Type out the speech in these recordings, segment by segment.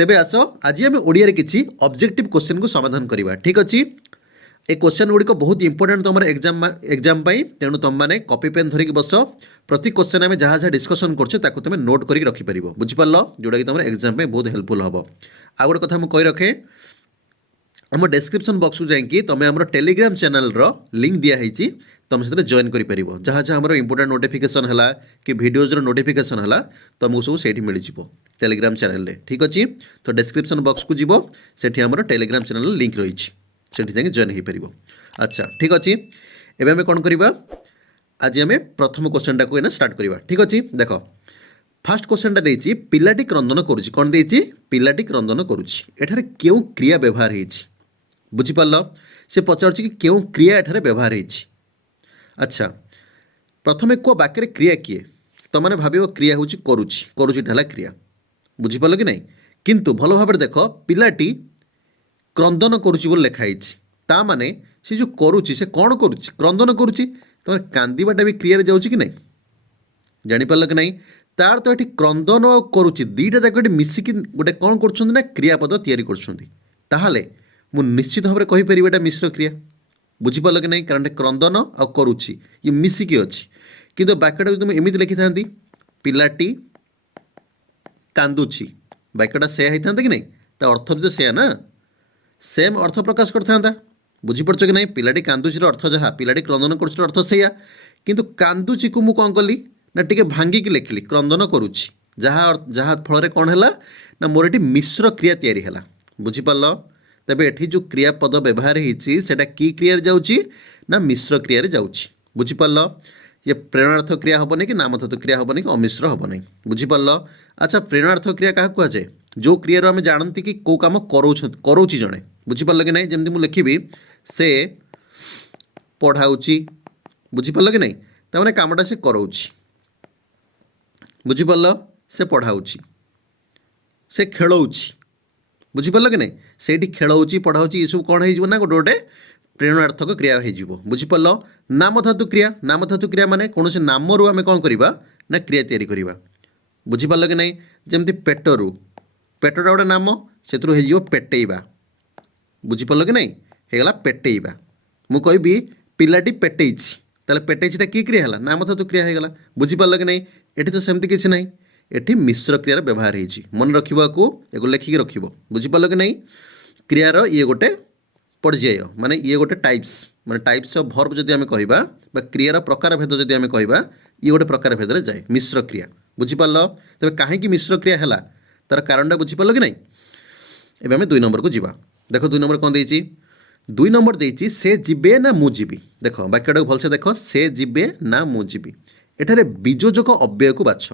तेबे आस आज आम ओडिया किसी ऑब्जेक्टिव क्वेश्चन को समाधान करवा। ठीक अच्छे ए क्वेश्चन गुड़िक बहुत इंपोर्टेंट तुम एग्जाम तेणु तुम मैंने कॉपी पेन धरिक बस प्रति क्वेश्चन आम जहाँ जहाँ डिस्कसन कर तुम नोट कर रखिपर बुझिपार जोटा कि तुम एग्जाम बहुत हेल्पफुल हम। आ गोटे कथा मुझे रखे आम डिस्क्रिप्शन बॉक्स को जाकि तुम आम टेलीग्राम चैनल लिंक दिखाई तुम से जॉइन कर जहाँ जहाँ आम इंपोर्टेंट नोटिफिकेशन है कि भिडियोज नोटिफिकेशन है तुमको सब से मिल टेलीग्राम चैनल रे। ठीक अच्छे तो डिस्क्रिप्शन बॉक्स को जीव से आम टेलीग्राम चैनल लिंक रही से जॉइन हो पार। अच्छा ठीक अच्छे एवं आम कौन करवा आज आम प्रथम क्वेश्चन टाक स्टार्ट करवा। ठीक अच्छे देख फास्ट क्वेश्चन टा देछि पिलाटी क्रंदन करुछि कौन देछि पिलाटी क्रंदन करुछि एठारे केउ क्रिया व्यवहार हेछि बुझिपारल से पचारुछि कि केउ क्रिया एठारे व्यवहार हेछि। अच्छा प्रथमे को वाक्य क्रिया किए तो मैंने भाव क्रिया हूँ करुछि करुछि ढाला क्रिया बुझिपारल कि नहीं किंतु भल भाव देख पिलाटी क्रंदन करुछि बोल लिखाई ता माने से जो करुछि से कौन करुछि क्रंदन करुछि तुम कांदीबाटा भी क्रिया जाऊँच कि नहीं जानीपार कि नहीं तार तो ये क्रंदन करुछि दुईटा जाक मिसिकी गोटे कौन कर क्रियापद तैयारी कर निश्चित भाव में कहीपर ये मिश्र क्रिया बुझिपार कि नहीं कारण क्रंदन आ करुछि ये मिसिकी अच्छी किंतु वाक्यटा तुम एमती लिखि था पिलाटी कांदुछि वाक्यटा से होता कि नहीं ता अर्थ भी तो से ना सेम अर्थ प्रकाश करता बुझीपार कि नहीं पिलाटी कांदुचीर अर्थ जहाँ पिलाटी क्रंदन करुछि अर्थ से किंतु कांदुची को मुझे कौन कली ना टी भांगिकी लिखिली क्रंदन करुछि जहाँ जहाँ फल कौन है ना मोर ये मिश्र क्रिया तैयारी है बुझीपार तेबे एठी जो क्रियापद व्यवहार होती की क्रिया जाऊँगी ना मिश्र क्रिया जाऊँगी बुझीपार ये प्रेरणार्थ क्रिया हेनी कि नामधातु क्रिया हेनी कि अमिश्र हम नहीं बुझीपार। अच्छा प्रेरणार्थ क्रिया क्या कहुए जो क्रिया आम जानती कि कौ कम करोची जड़े बुझीपार कि नहीं जमी मुझे लिखी से पढ़ाऊँगी बुझीपार कि नहीं तमें कमटा से कराऊँगी बुझीपार से पढ़ाऊँगी से खेलाऊँगी बुझीपार कि नहीं से खेलाऊँगी पढ़ाऊँगी ये सब कौन हो गोटे गोटे प्रेरणार्थक क्रिया हो बुझीपार। नामधातु क्रिया माने कौन से नाम रू आम कौन करवा ना क्रिया तैयारी करवा बुझीपार कि नहीं जमती पेटरू पेटटा गोटे नाम से पेटेवा बुझीपार कि नहीं होगा पेटेवा मु कहि पिलाटी पेटेछि ताले पेटेछिटा की क्रिया है नामधातु क्रिया होगा बुझीपार कि नहीं ये तो सेमती किसी ना ये मिश्र क्रियार व्यवहार होती मन रखा एगो लेखिकी रख बुझीपार कि नहीं क्रियार ये गोटे पर्याय माने ये गोटे टाइप्स माने टाइप्स ऑफ वर्ब जदि आम कहबा क्रियार प्रकार भेद जदि आम कहबा ये गोटे प्रकार भेद जाए मिश्र क्रिया बुझीपार। तेज कहीं मिश्र क्रिया है तार कारणटा बुझीपार कि नहीं एवं आम 2 नंबर को जीवा। देख 2 नंबर कौन देछि 2 नंबर देछि से जीवे ना मु जीवी देख वाक्यटा भलसे देख से जीवे ना मु जीवी एठारे बीजोजक अव्यय को बाछ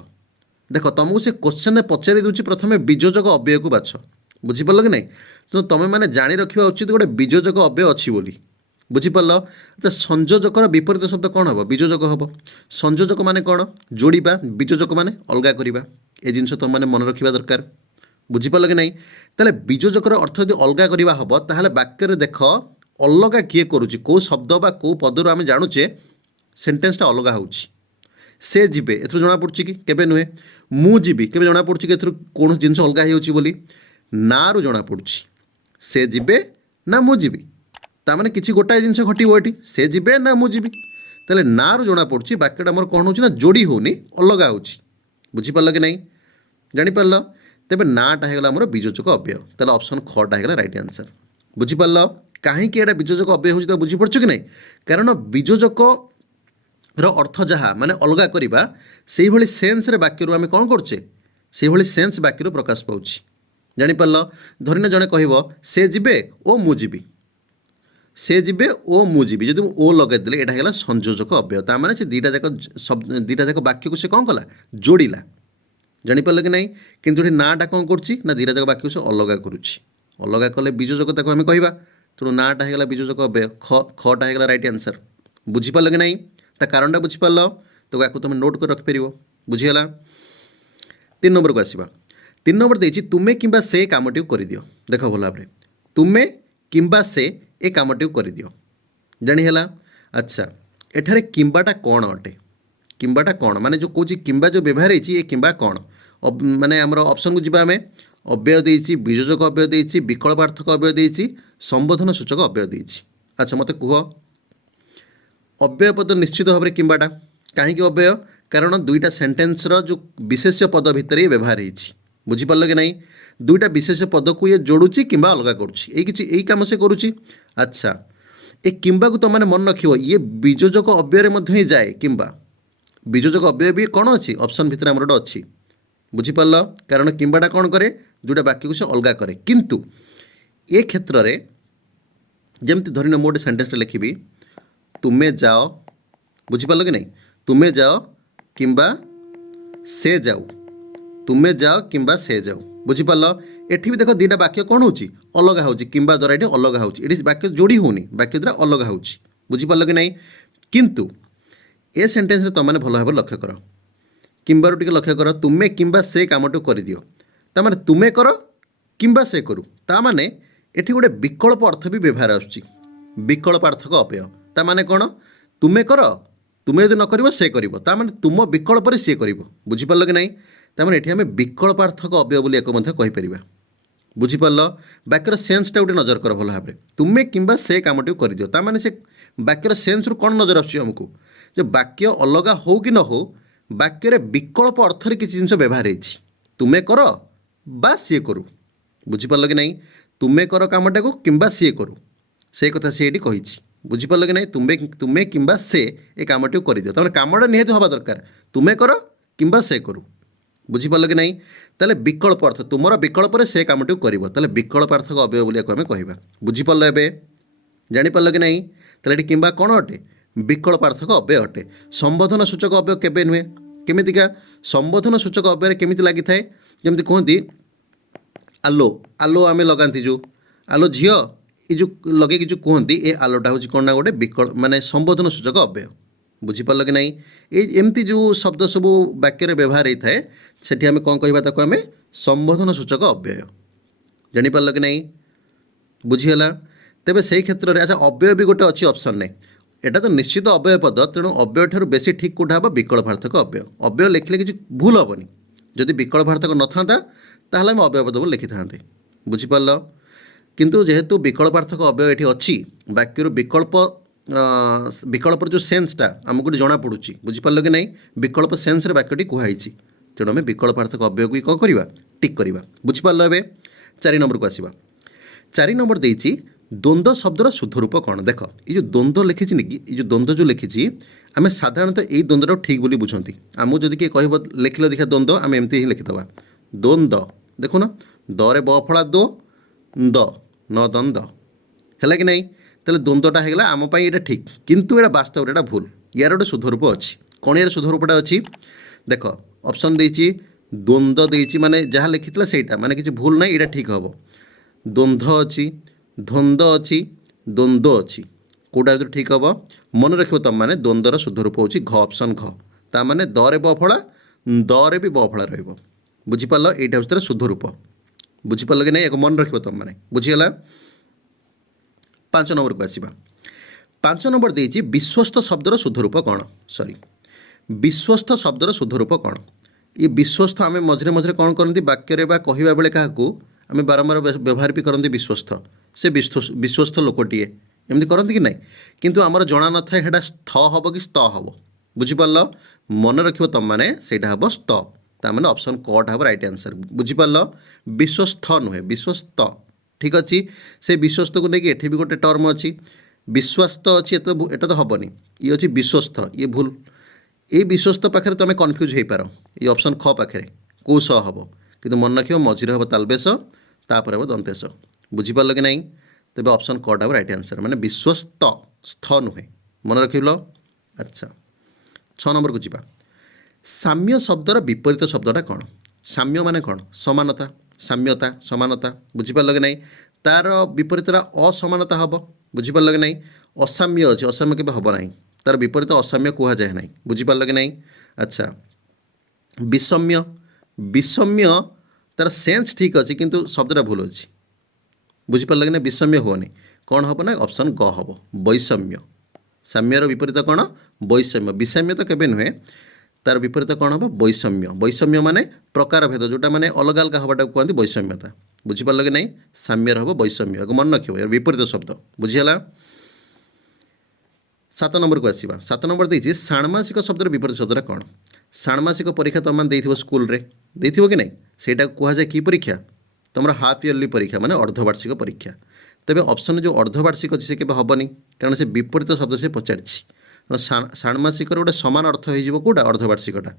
देख तुमको से क्वेश्चन में पचारि दूसरी प्रथम बीजोजक अव्यय को बाछ बुझीपार कि नहीं तो तुम्हें मैंने जाणी रखा उचित गोटे बीजोजक अव्यय अच्छी बोली बुझीपार। अच्छा संयोजकर विपरीत शब्द कौन हम बीजोजक हम संयोजक माने कौन जोड़ा बीजोजक माने अलगा करवा ये जिनस तुम मैंने मन रखा दरकार बुझीपार कि नहीं ताले बीजोजकर अर्थ यदि अलगा करवा हम ताहले वाक्य देख अलगा किए करुच्ची कौ शब्द बा कौ पदर आम जानुचे सेन्टेन्सटा अलगा होउछि से जीवे एथुर जना पड़ुछि कि केबे नुहे मु जीवी केबे जना पड़ुछि कि एथुर कौन जिनस अलगा होउछि बोली ना रु जना पड़ुछि से जीवे ना मु जीवी तामाने किछि गोटाए जिनस घटिबो एठी से जीवे ना मु जीवी ताले ना रु जना पड़ुछि वाक्यटा मोर कोन होउछि ना जोड़ी होनी अलगा होउछि बुझीपारल कि नहीं जानीपारल तेबे नाटा हेगला मोर बीजोजक अव्यय ताले ऑप्शन खटा हेगला राइट आंसर बुझीपारल कहीं एटा बीजोजक अव्यय होउछि त बुझी पड़छ कि नहीं कारण बीजोजक अर्थ जहाँ माने अलगा करवा से भली सेन्स रे वाक्य आम कौन करचे से भली सेन्स वाक्य प्रकाश पाउछि जानीपारल धरिन जड़े कह से जीवे ओ मु जीवी से जीवे ओ मु जीवी जब ओ लगेदेले यहाँ है संयोजक अव्यय तार से दुईटा जाक वाक्य को से कौन कला जोड़ा जानीपारल कि नहीं किंतु नाटा कौन करुच्ची ना दुईटा जाक वाक्य से अलगा करुच्ची अलगा कले बीजोजक ताको आम कहवा तेणु नाटा है बीजोजक अव्यय खटा है राइट आंसर बुझीपारल कि नहीं ता कारणटा बुझीपारल तो या तुम नोट कर रखिपर बुझीगला। 3 नंबर को आसवा 3 नंबर देछि तुमे किंबा से कामटी कर दियो देख भल भाव तुमे किंबा से ए कामटी कर दियो जानीला। अच्छा एठारे किंबाटा कौन अटे किंबाटा कौन माने जो कौच किंबा जो व्यवहार होती किंबा कौन माने आमर ऑप्शन को जीवा आम ଅବ୍ୟୟ ଦେଇଛି, ବିଯୋଜକ ଅବ୍ୟୟ ଦେଇଛି, ବିକଳ୍ପାର୍ଥକ ଅବ୍ୟୟ ଦେଇଛି, ସମ୍ବୋଧନ ସୂଚକ ଅବ୍ୟୟ ଦେଇଛି। ଆଚ୍ଛା ମୋତେ କୁହ ଅବ୍ୟୟ ପଦ ନିଶ୍ଚିତ ଭାବରେ କିମ୍ବାଟା। କାହିଁକି ଅବ୍ୟୟ? କାରଣ ଦୁଇଟା ସେଣ୍ଟେନ୍ସର ଯେଉଁ ବିଶେଷ୍ୟ ପଦ ଭିତରେ ଇଏ ବ୍ୟବହାର ହେଇଛି। ବୁଝିପାରିଲ କି ନାହିଁ? ଦୁଇଟା ବିଶେଷ ପଦକୁ ଇଏ ଯୋଡ଼ୁଛି କିମ୍ବା ଅଲଗା କରୁଛି, ଏଇ କାମ ସେ କରୁଛି। ଆଚ୍ଛା ଏ କିମ୍ବାକୁ ତୁମମାନେ ମନେ ରଖିବ, ଇଏ ବିଯୋଜକ ଅବ୍ୟୟରେ ମଧ୍ୟ ହିଁ ଯାଏ। କିମ୍ବା ବିଯୋଜକ ଅବ୍ୟୟ ବି କ'ଣ ଅଛି ଅପସନ୍ ଭିତରେ ଆମର ଗୋଟେ ଅଛି। ବୁଝିପାରିଲ? କାରଣ କିମ୍ବାଟା କ'ଣ କରେ ଦୁଇଟା ବାକ୍ୟକୁ ସେ ଅଲଗା କରେ। କିନ୍ତୁ ଏ କ୍ଷେତ୍ରରେ ଯେମିତି ଧରିନିଅ ମୁଁ ଗୋଟେ ସେଣ୍ଟେନ୍ସଟା ଲେଖିବି ତୁମେ ଯାଅ, ବୁଝିପାରିଲ କି ନାହିଁ? ତୁମେ ଯାଅ କିମ୍ବା ସେ ଯାଉ, ତୁମେ ଯାଅ କିମ୍ବା ସେ ଯାଉ। ବୁଝିପାରିଲ? ଏଠି ବି ଦେଖ ଦୁଇଟା ବାକ୍ୟ କ'ଣ ହେଉଛି ଅଲଗା ହେଉଛି, କିମ୍ବା ଦ୍ୱାରା ଏଠି ଅଲଗା ହେଉଛି। ଏଠି ବାକ୍ୟ ଯୋଡ଼ି ହେଉନି, ବାକ୍ୟ ଦ୍ୱାରା ଅଲଗା ହେଉଛି। ବୁଝିପାରିଲ କି ନାହିଁ? କିନ୍ତୁ ଏ ସେଣ୍ଟେନ୍ସରେ ତୁମମାନେ ଭଲ ଭାବରେ ଲକ୍ଷ୍ୟ କର, କିମ୍ବାରୁ ଟିକେ ଲକ୍ଷ୍ୟ କର, ତୁମେ କିମ୍ବା ସେ କାମଟିକୁ କରିଦିଅ। ତାମାନେ ତୁମେ କର କିମ୍ବା ସେ କରୁ, ତାମାନେ ଏଠି ଗୋଟେ ବିକଳ୍ପ ଅର୍ଥ ବି ବ୍ୟବହାର ଆସୁଛି, ବିକଳ୍ପାର୍ଥକ ଅବ୍ୟୟ। ତାମାନେ କ'ଣ ତୁମେ କର, ତୁମେ ଯଦି ନ କରିବ ସେ କରିବ, ତାମାନେ ତୁମ ବିକଳ୍ପରେ ସିଏ କରିବ। ବୁଝିପାରିଲ କି ନାହିଁ? ତାମାନେ ଏଠି ଆମେ ବିକଳ୍ପାର୍ଥକ ଅବ୍ୟୟ ବୋଲି ଏକ ମଧ୍ୟ କହିପାରିବା। ବୁଝିପାରିଲ? ବାକ୍ୟର ସେନ୍ସଟା ଗୋଟେ ନଜର କର ଭଲ ଭାବରେ, ତୁମେ କିମ୍ବା ସେ କାମଟିକୁ କରିଦିଅ। ତାମାନେ ସେ ବାକ୍ୟର ସେନ୍ସରୁ କ'ଣ ନଜର ଆସୁଛି ଆମକୁ, ଯେ ବାକ୍ୟ ଅଲଗା ହେଉ କି ନ ହେଉ ବାକ୍ୟରେ ବିକଳ୍ପ ଅର୍ଥରେ କିଛି ଜିନିଷ ବ୍ୟବହାର ହେଇଛି। ତୁମେ କର ବା ସିଏ କରୁ। ବୁଝିପାରିଲ କି ନାହିଁ? ତୁମେ କର କାମଟାକୁ କିମ୍ବା ସିଏ କରୁ, ସେଇ କଥା ସିଏ ଏଠି କହିଛି। ବୁଝିପାରିଲ କି ନାହିଁ? ତୁମେ କିମ୍ବା ସେ ଏ କାମଟିକୁ କରିଦିଅ। ତାମାନେ କାମଟା ନିହାତି ହେବା ଦରକାର, ତୁମେ କର କିମ୍ବା ସେ କରୁ। ବୁଝିପାରିଲ କି ନାହିଁ? ତାହେଲେ ବିକଳ୍ପ ଅର୍ଥ, ତୁମର ବିକଳ୍ପରେ ସେ କାମଟିକୁ କରିବ, ତାହେଲେ ବିକଳ୍ପାର୍ଥକ ଅବ୍ୟୟ ବୋଲି ଆମେ କହିବା। ବୁଝିପାରିଲ? ଏବେ ଜାଣିପାରିଲ କି ନାହିଁ? ତାହେଲେ ଏଠି କିମ୍ବା କ'ଣ ଅଟେ ବିକଳ୍ପାର୍ଥକ ଅବ୍ୟୟ ଅଟେ। ସମ୍ବୋଧନ ସୂଚକ ଅବ୍ୟୟ କେବେ ନୁହେଁ। କେମିତିକା? ସମ୍ବୋଧନ ସୂଚକ ଅବ୍ୟୟରେ କେମିତି ଲାଗିଥାଏ, ଯେମିତି କୁହନ୍ତି ଆଲୋ, ଆଲୋ ଆମେ ଲଗାନ୍ତି ଯେଉଁ ଆଲୋ ଝିଅ, ଏ ଯେଉଁ ଲଗେଇକି ଯେଉଁ କୁହନ୍ତି ଏ ଆଲୋଟା ହେଉଛି କ'ଣ ନା ଗୋଟେ ମାନେ ସମ୍ବୋଧନ ସୂଚକ ଅବ୍ୟୟ। ବୁଝିପାରିଲ କି ନାହିଁ? ଏମିତି ଯେଉଁ ଶବ୍ଦ ସବୁ ବାକ୍ୟରେ ବ୍ୟବହାର ହେଇଥାଏ ସେଠି ଆମେ କ'ଣ କହିବା, ତାକୁ ଆମେ ସମ୍ବୋଧନ ସୂଚକ ଅବ୍ୟୟ। ଜାଣିପାରିଲ କି ନାହିଁ? ବୁଝିଗଲା? ତେବେ ସେଇ କ୍ଷେତ୍ରରେ ଆଚ୍ଛା ଅବ୍ୟୟ ବି ଗୋଟେ ଅଛି ଅପସନ୍ରେ, এটা তো নিশ্চিত অব্যয় পদ, তেণু অব্যয় ঠাରୁ বেশি ঠিক কোটা হব বিকল্পার্থক অব্যয়। অব্যয় লেখিলে কিছু ভুল হবনি, যদি বিকল্পার্থক নথান্তা তাহলে আমি অব্যয় পদ বলে লিখিথান্তে। বুঝিপারল? কিন্তু যেহেতু বিকল্পার্থক অব্যয় এটি অছি, বাক্যর বিকল্পর যে সেন্সটা আমাকে জনা পড়ুছি। বুঝিপারল কি নাই? বিকল্প সেন্সরে বাক্যটি কুহাইছি, তেণু আমি বিকল্পার্থক অব্যয়কে কম করা টিক করা। বুঝিপারল? এবে 4 নম্বরକୁ আসবা। 4 নম্বর দিয়েছি দ্বন্দ্ব শব্দর শুদ্ধ রূপ କ'ଣ? দেখ এই যে দ্বন্দ্ব লিখিছি নাকি, এই যে দ্বন্দ্ব যে লিখিছি আমি সাধারণত এই দ্বন্দ্বটা ঠিক বলে বুঝতে। আমি যদি কিଏ কহব লেখিল দেখা দ্বন্দ্ব, আমি এমতি হি লিখিদেবা দ্বন্দ্ব। দেখুন দরে ব ফলা দো দ ন দ্বন্দ্ব ହେଲା କି ନାହିଁ? তাহলে দ্বন্দ্বটা হয়ে গেল আম পাই এটা ঠিক, কিন্তু এটা বাস্তବରେ এটা ভুল। ইয়ার গোটে শুদ্ধ রূপ ଅଛି। କ'ଣ ইয়ার শুদ্ধ রূপটা ଅଛି? দেখ অপশন দিয়েছি দ্বন্দ্ব দিয়েছি, মানে যাহা লিখিଥିଲା সেইটা, মানে কিছু ভুল নাই, এটা ঠিক হব। দ্বন্দ্ব ଅଛି, দ্বন্দ্ব ଅଛି, দ্বন্দ্ব ଅଛି, କେଉଁଟା ଭିତରେ ଠିକ୍ ହେବ? ମନେ ରଖିବ ତୁମମାନେ ଦ୍ୱନ୍ଦ୍ୱର ଶୁଦ୍ଧ ରୂପ ହେଉଛି ଘ, ଅପସନ୍ ଘ। ତାମାନେ ଦରେ ବ ଫଳା, ଦରେ ବି ବ ଫଳା ରହିବ। ବୁଝିପାରିଲ? ଏଇଟା ହେଉଛି ତାର ଶୁଦ୍ଧ ରୂପ। ବୁଝିପାରିଲ କି ନାହିଁ? ଏକ ମନେ ରଖିବ ତୁମମାନେ। ବୁଝିଗଲା? 5 নম্বরକୁ ଆସିବା। 5 নম্বর ଦେଇଛି ବିଶ୍ୱସ୍ତ ଶବ୍ଦର ଶୁଦ୍ଧ ରୂପ କ'ଣ? ବିଶ୍ୱସ୍ତ ଶବ୍ଦର ଶୁଦ୍ଧ ରୂପ କ'ଣ? ଏ ବିଶ୍ୱସ୍ତ ଆମେ ମଝିରେ ମଝିରେ କ'ଣ କରନ୍ତି ବାକ୍ୟରେ ବା କହିବା ବେଳେ କାହାକୁ ଆମେ ବାରମ୍ବାର ବ୍ୟବହାର ବି କରନ୍ତି ବିଶ୍ୱସ୍ତ, ସେ ବିଶ୍ୱସ୍ତ ଲୋକଟିଏ, ଏମିତି କରନ୍ତି କି ନାହିଁ? କିନ୍ତୁ ଆମର ଜଣା ନଥାଏ ସେଇଟା ସ୍ଥ ହେବ କି ସ୍ତ ହେବ। ବୁଝିପାରିଲ? ମନେ ରଖିବ ତୁମମାନେ ସେଇଟା ହେବ ସ୍ତ। ତାମାନେ ଅପସନ୍ କଟା ହେବ ରାଇଟ୍ ଆନ୍ସର୍। ବୁଝିପାରିଲ? ବିଶ୍ୱସ୍ତ ନୁହେଁ, ବିଶ୍ୱସ୍ତ। ঠিক ଅଛି। ସେ ବିଶ୍ୱସ୍ତକୁ ନେଇକି ଏଠି ବି ଗୋଟେ ଟର୍ମ ଅଛି, ବିଶ୍ୱସ୍ତ ଅଛି, ଏଟା ତ ହେବନି, ଇଏ ଅଛି ବିଶ୍ୱସ୍ତ, ଇଏ ଭୁଲ। ଏଇ ବିଶ୍ୱସ୍ତ ପାଖରେ ତୁମେ କନଫ୍ୟୁଜ୍ ହେଇପାର, ଏଇ ଅପସନ୍ ଖ ପାଖରେ କେଉଁ ସ ହେବ, କିନ୍ତୁ ମନେ ରଖିବ ମଝିରେ ହେବ ତାଲବେଶ, ତାପରେ ହେବ ଦନ୍ତେଶ। ବୁଝିପାରିଲ କି ନାହିଁ? ତେବେ ଅପସନ୍ କଟା ହେବ ରାଇଟ୍ ଆନ୍ସର୍, ମାନେ ବିଶ୍ୱସ୍ତ, ସ୍ଥ ନୁହେଁ। ମନେ ରଖିଲ? ଆଚ୍ଛା 6 নম্বরକୁ ଯିବା। ସାମ୍ୟ ଶବ୍ଦର ବିପରୀତ ଶବ୍ଦଟା କ'ଣ? ସାମ୍ୟ ମାନେ କ'ଣ? ସମାନତା, ସାମ୍ୟତା, ସମାନତା। ବୁଝିପାରିଲ କି ନାହିଁ? ତାର ବିପରୀତଟା ଅସମାନତା ହେବ। ବୁଝିପାରିଲ କି ନାହିଁ? ଅସାମ୍ୟ ଅଛି, ଅସାମ୍ୟ କେବେ ହେବ ନାହିଁ, ତାର ବିପରୀତ ଅସାମ୍ୟ କୁହାଯାଏ ନାହିଁ। ବୁଝିପାରିଲ କି ନାହିଁ? ଆଚ୍ଛା ବିଷମ୍ୟ, ବିଷମ୍ୟ ତାର ସେନ୍ସ ଠିକ୍ ଅଛି କିନ୍ତୁ ଶବ୍ଦଟା ଭୁଲ ଅଛି। ବୁଝିପାରିଲ କି ନାହିଁ? ବିଷମ୍ୟ ହେବନି, କ'ଣ ହେବ ନା ଅପସନ୍ ଗ ହେବ ବୈଷମ୍ୟ। ସାମ୍ୟର ବିପରୀତ କ'ଣ? ବୈଷମ୍ୟ। ବିଷମ୍ୟ ତ କେବେ ନୁହେଁ, तार विपरीत कौन हम वैषम्य वैषम्य माने प्रकार भेद जोटा माने अलग अलग हवाटा कहते वैषम्यता बुझिपार कि नहीं साम्यर हम वैषम्य मन रखिए यार विपरीत शब्द बुझीगला 7 नंबर को आसवा 7 नंबर देखिए षाण्मासिक शब्दर विपरीत शब्दटा कौन षाण्मासिक परीक्षा तुम मैंने स्कूल रे देथिबो कि नहीं सेटा कहुए कि परीक्षा तुम हाफ इयरली परीक्षा माने अर्धवार्षिक परीक्षा तेज ऑप्शन जो अर्धवार्षिक अच्छी से केवे हेनी कारण से विपरीत शब्द से पचारि षाण्मासिक गोटे सामान अर्थ हो कौटा अर्धवार्षिकटा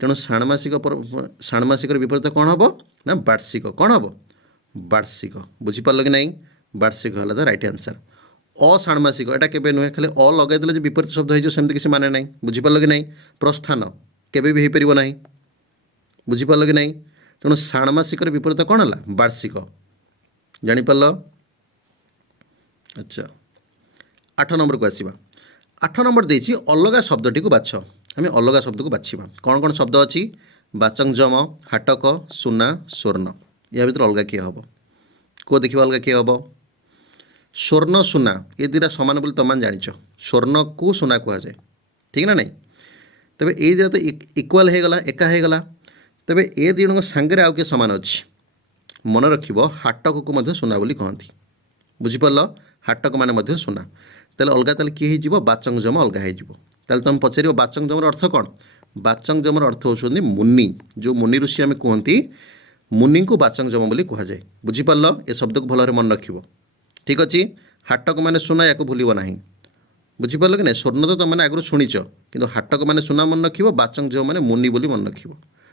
तेणु षाण्मासिक विपरीत कौन हम ना वार्षिक कौन हम वार्षिक बुझीपार कि नहीं वार्षिक है द राइट आंसर अषाण्मासिक एटा केबे नुहे खाली अ लगेदेले जो विपरीत शब्द हो सेमती किसी माने ना बुझीपार कि नहीं प्रस्थान केबे भी हो पार ना बुझीपार कि नहीं तेणु षाण्मासिक विपरीत कौन है वार्षिक जापार अच्छा 8 नंबर को आसवा 8 नंबर देछि अलग शब्दटी को बाछ आम अलग शब्द को बाछा कौन कौन शब्द अच्छी बाचंगजम हाटक सुना स्वर्ण या भर अलग किए हम को देखा अलग किए हम स्वर्ण सुना ये दुटा सामान बोली तुम जाच स्वर्ण को सुना कहुए ठीक ना नहीं तेरे ये तो इक्वाल होगला एका होगला तेरे ए दुजन सांगे आउ किए सामान अच्छी मन रख हाटक को मध्य सुना बोली कहती बुझीपार हाटक माने सुना तेल अलग तेल किए हो बाचंगजम अलग हो तुम पचार बाचंगजमर अर्थ कौन बाचंगजमर अर्थ होती मुनि जो मुनि ऋषि आम कहती मुनि को बाचंगजम बोली कहुए बुझीपार ए शब्द को भल मन रख ठीक अच्छे हाटक माने सुना या भूल ना बुझीपार कि नहीं स्वर्ण तो तुमने आगुरी शुणीच कि हाटक माने सुना मन रख बाचंगजम माने मुनि बोली मन रख